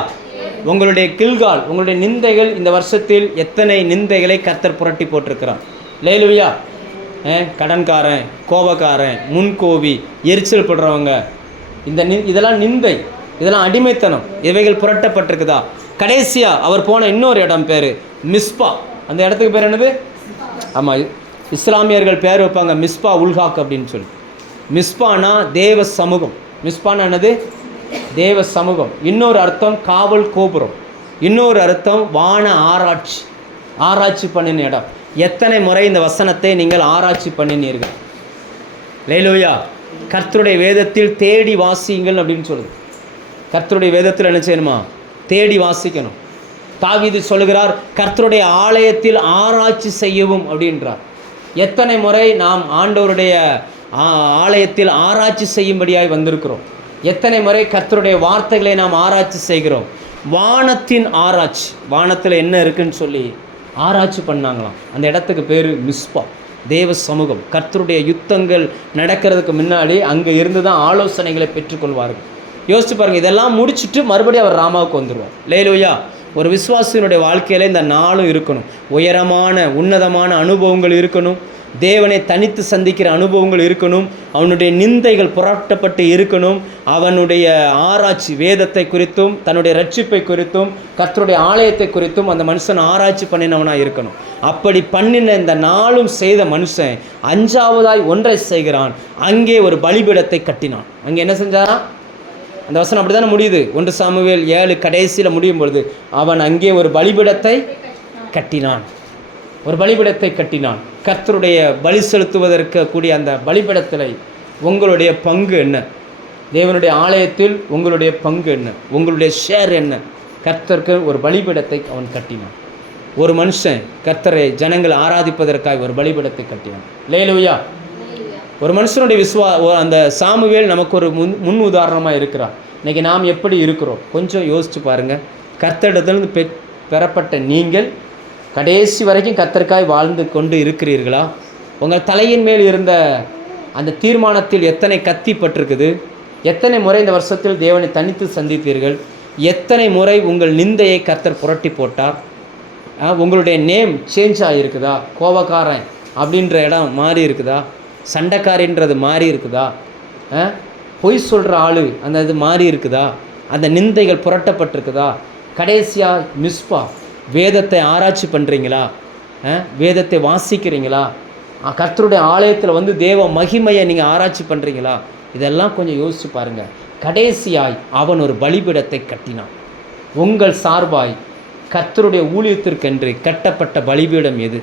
உங்களுடைய கில்கால், உங்களுடைய நிந்தைகள், இந்த வருஷத்தில் எத்தனை நிந்தைகளை கர்த்தர் புரட்டி போட்டிருக்கிறார். லேலுயா. கடன்காரன், கோபக்காரன், முன்கோவி, எரிச்சல் படுறவங்க, இதெல்லாம் நிந்தை, இதெல்லாம் அடிமைத்தனம். இவைகள் புரட்டப்பட்டிருக்குதா? கடைசியாக அவர் போன இன்னொரு இடம் பேர் மிஸ்பா. அந்த இடத்துக்கு பேர் என்னது? ஆமாம், இஸ்லாமியர்கள் பேர் வைப்பாங்க மிஸ்பா உல்ஹாக் அப்படின்னு சொல்லி. மிஸ்பானா தேவ சமூகம். மிஸ்பானா என்னது? தேவ சமூகம். இன்னொரு அர்த்தம் காவல் கோபுரம். இன்னொரு அர்த்தம் வான ஆராய்ச்சி. ஆராய்ச்சி பண்ணின இடம். எத்தனை முறை இந்த வசனத்தை நீங்கள் ஆராய்ச்சி பண்ணினீர்கள்? லேலூயா. கர்த்தருடைய வேதத்தில் தேடி வாசியுங்கள் அப்படின்னு சொல்லுது. கர்த்தருடைய வேதத்தில் என்ன செய்யணுமா? தேடி வாசிக்கணும். தாவீது சொல்லுகிறார், கர்த்தருடைய ஆலயத்தில் ஆராய்ச்சி செய்யவும் அப்படின்றார். எத்தனை முறை நாம் ஆண்டவருடைய ஆலயத்தில் ஆராய்ச்சி செய்யும்படியாய் வந்திருக்கிறோம்? எத்தனை முறை கர்த்தருடைய வார்த்தைகளை நாம் ஆராய்ச்சி செய்கிறோம்? வானத்தின் ஆராய்ச்சி. வானத்தில் என்ன இருக்குன்னு சொல்லி ஆராய்ச்சி பண்ணாங்களாம். அந்த இடத்துக்கு பேர் மிஸ்பா, தேவ சமூகம். கர்த்தருடைய யுத்தங்கள் நடக்கிறதுக்கு முன்னாடி அங்கே இருந்து தான் ஆலோசனைகளை பெற்றுக்கொள்வார்கள். யோசிச்சு பாருங்கள். இதெல்லாம் முடிச்சுட்டு மறுபடியும் அவர் ராமாவுக்கு வந்துடுவார். லேலூயா. ஒரு விசுவாசியினுடைய வாழ்க்கையில் இந்த நாளும் இருக்கணும். உயரமான உன்னதமான அனுபவங்கள் இருக்கணும். தேவனை தனித்து சந்திக்கிற அனுபவங்கள் இருக்கணும். அவனுடைய நிந்தைகள் புரட்டப்பட்டு இருக்கணும். அவனுடைய ஆராய்ச்சி வேதத்தை குறித்தும் தன்னுடைய ரட்சிப்பை குறித்தும் கர்த்தருடைய ஆலயத்தை குறித்தும் அந்த மனுஷன் ஆராய்ச்சி பண்ணினவனாக இருக்கணும். அப்படி பண்ணின இந்த நாளும் செய்த மனுஷன் 5ஆவதாய் ஒன்றை செய்கிறான். அங்கே ஒரு பலிபீடத்தை கட்டினான். அங்கே என்ன செஞ்சாரா? அந்த வசனம் அப்படி தானே முடியுது. 1 சாமுவேல் 7 கடைசியில் முடியும் பொழுது அவன் அங்கே ஒரு பலிபீடத்தை கட்டினான். ஒரு பலிபீடத்தை கட்டினான். கர்த்தருடைய பலி செலுத்துவதற்கு கூடிய அந்த பலிபீடத்தில் உங்களுடைய பங்கு என்ன? தேவனுடைய ஆலயத்தில் உங்களுடைய பங்கு என்ன? உங்களுடைய ஷேர் என்ன? கர்த்தருக்கு ஒரு பலிபீடத்தை அவன் கட்டினான். ஒரு மனுஷன் கர்த்தரை ஜனங்கள் ஆராதிப்பதற்காக ஒரு பலிபீடத்தை கட்டினான். அல்லேலூயா. ஒரு மனுஷனுடைய அந்த சாமுவேல் நமக்கு ஒரு முன் உதாரணமாக இருக்கிறார். இன்றைக்கி நாம் எப்படி இருக்கிறோம் கொஞ்சம் யோசித்து பாருங்கள். கர்த்தரிடத்திலிருந்து பெறப்பட்ட நீங்கள் கடைசி வரைக்கும் கர்த்தருக்காய் வாழ்ந்து கொண்டு இருக்கிறீர்களா? உங்கள் தலையின் மேல் இருந்த அந்த தீர்மானத்தில் எத்தனை கத்தி பட்டிருக்குது? எத்தனை முறை இந்த வருஷத்தில் தேவனை தனித்து சந்தித்தீர்கள்? எத்தனை முறை உங்கள் நிந்தையை கர்த்தர் புரட்டி போட்டார்? உங்களுடைய நேம் சேஞ்ச் ஆகிருக்குதா? கோபக்காரன் அப்படின்ற இடம் மாறி இருக்குதா? சண்டைக்காரின்றது மாறி இருக்குதா? பொய் சொல்கிற ஆள் அந்த இது மாறி இருக்குதா? அந்த நிந்தைகள் புரட்டப்பட்டிருக்குதா? கடைசியாக மிஸ்பா வேதத்தை ஆராய்ச்சி பண்ணுறீங்களா? வேதத்தை வாசிக்கிறீங்களா? கர்த்தருடைய ஆலயத்தில் வந்து தேவ மகிமையை நீங்கள் ஆராய்ச்சி பண்ணுறீங்களா? இதெல்லாம் கொஞ்சம் யோசித்து பாருங்கள். கடைசியாய் அவன் ஒரு பலிபீடத்தை கட்டினான். உங்கள் சார்பாய் கர்த்தருடைய ஊழியத்திற்கென்று கட்டப்பட்ட பலிபீடம் எது?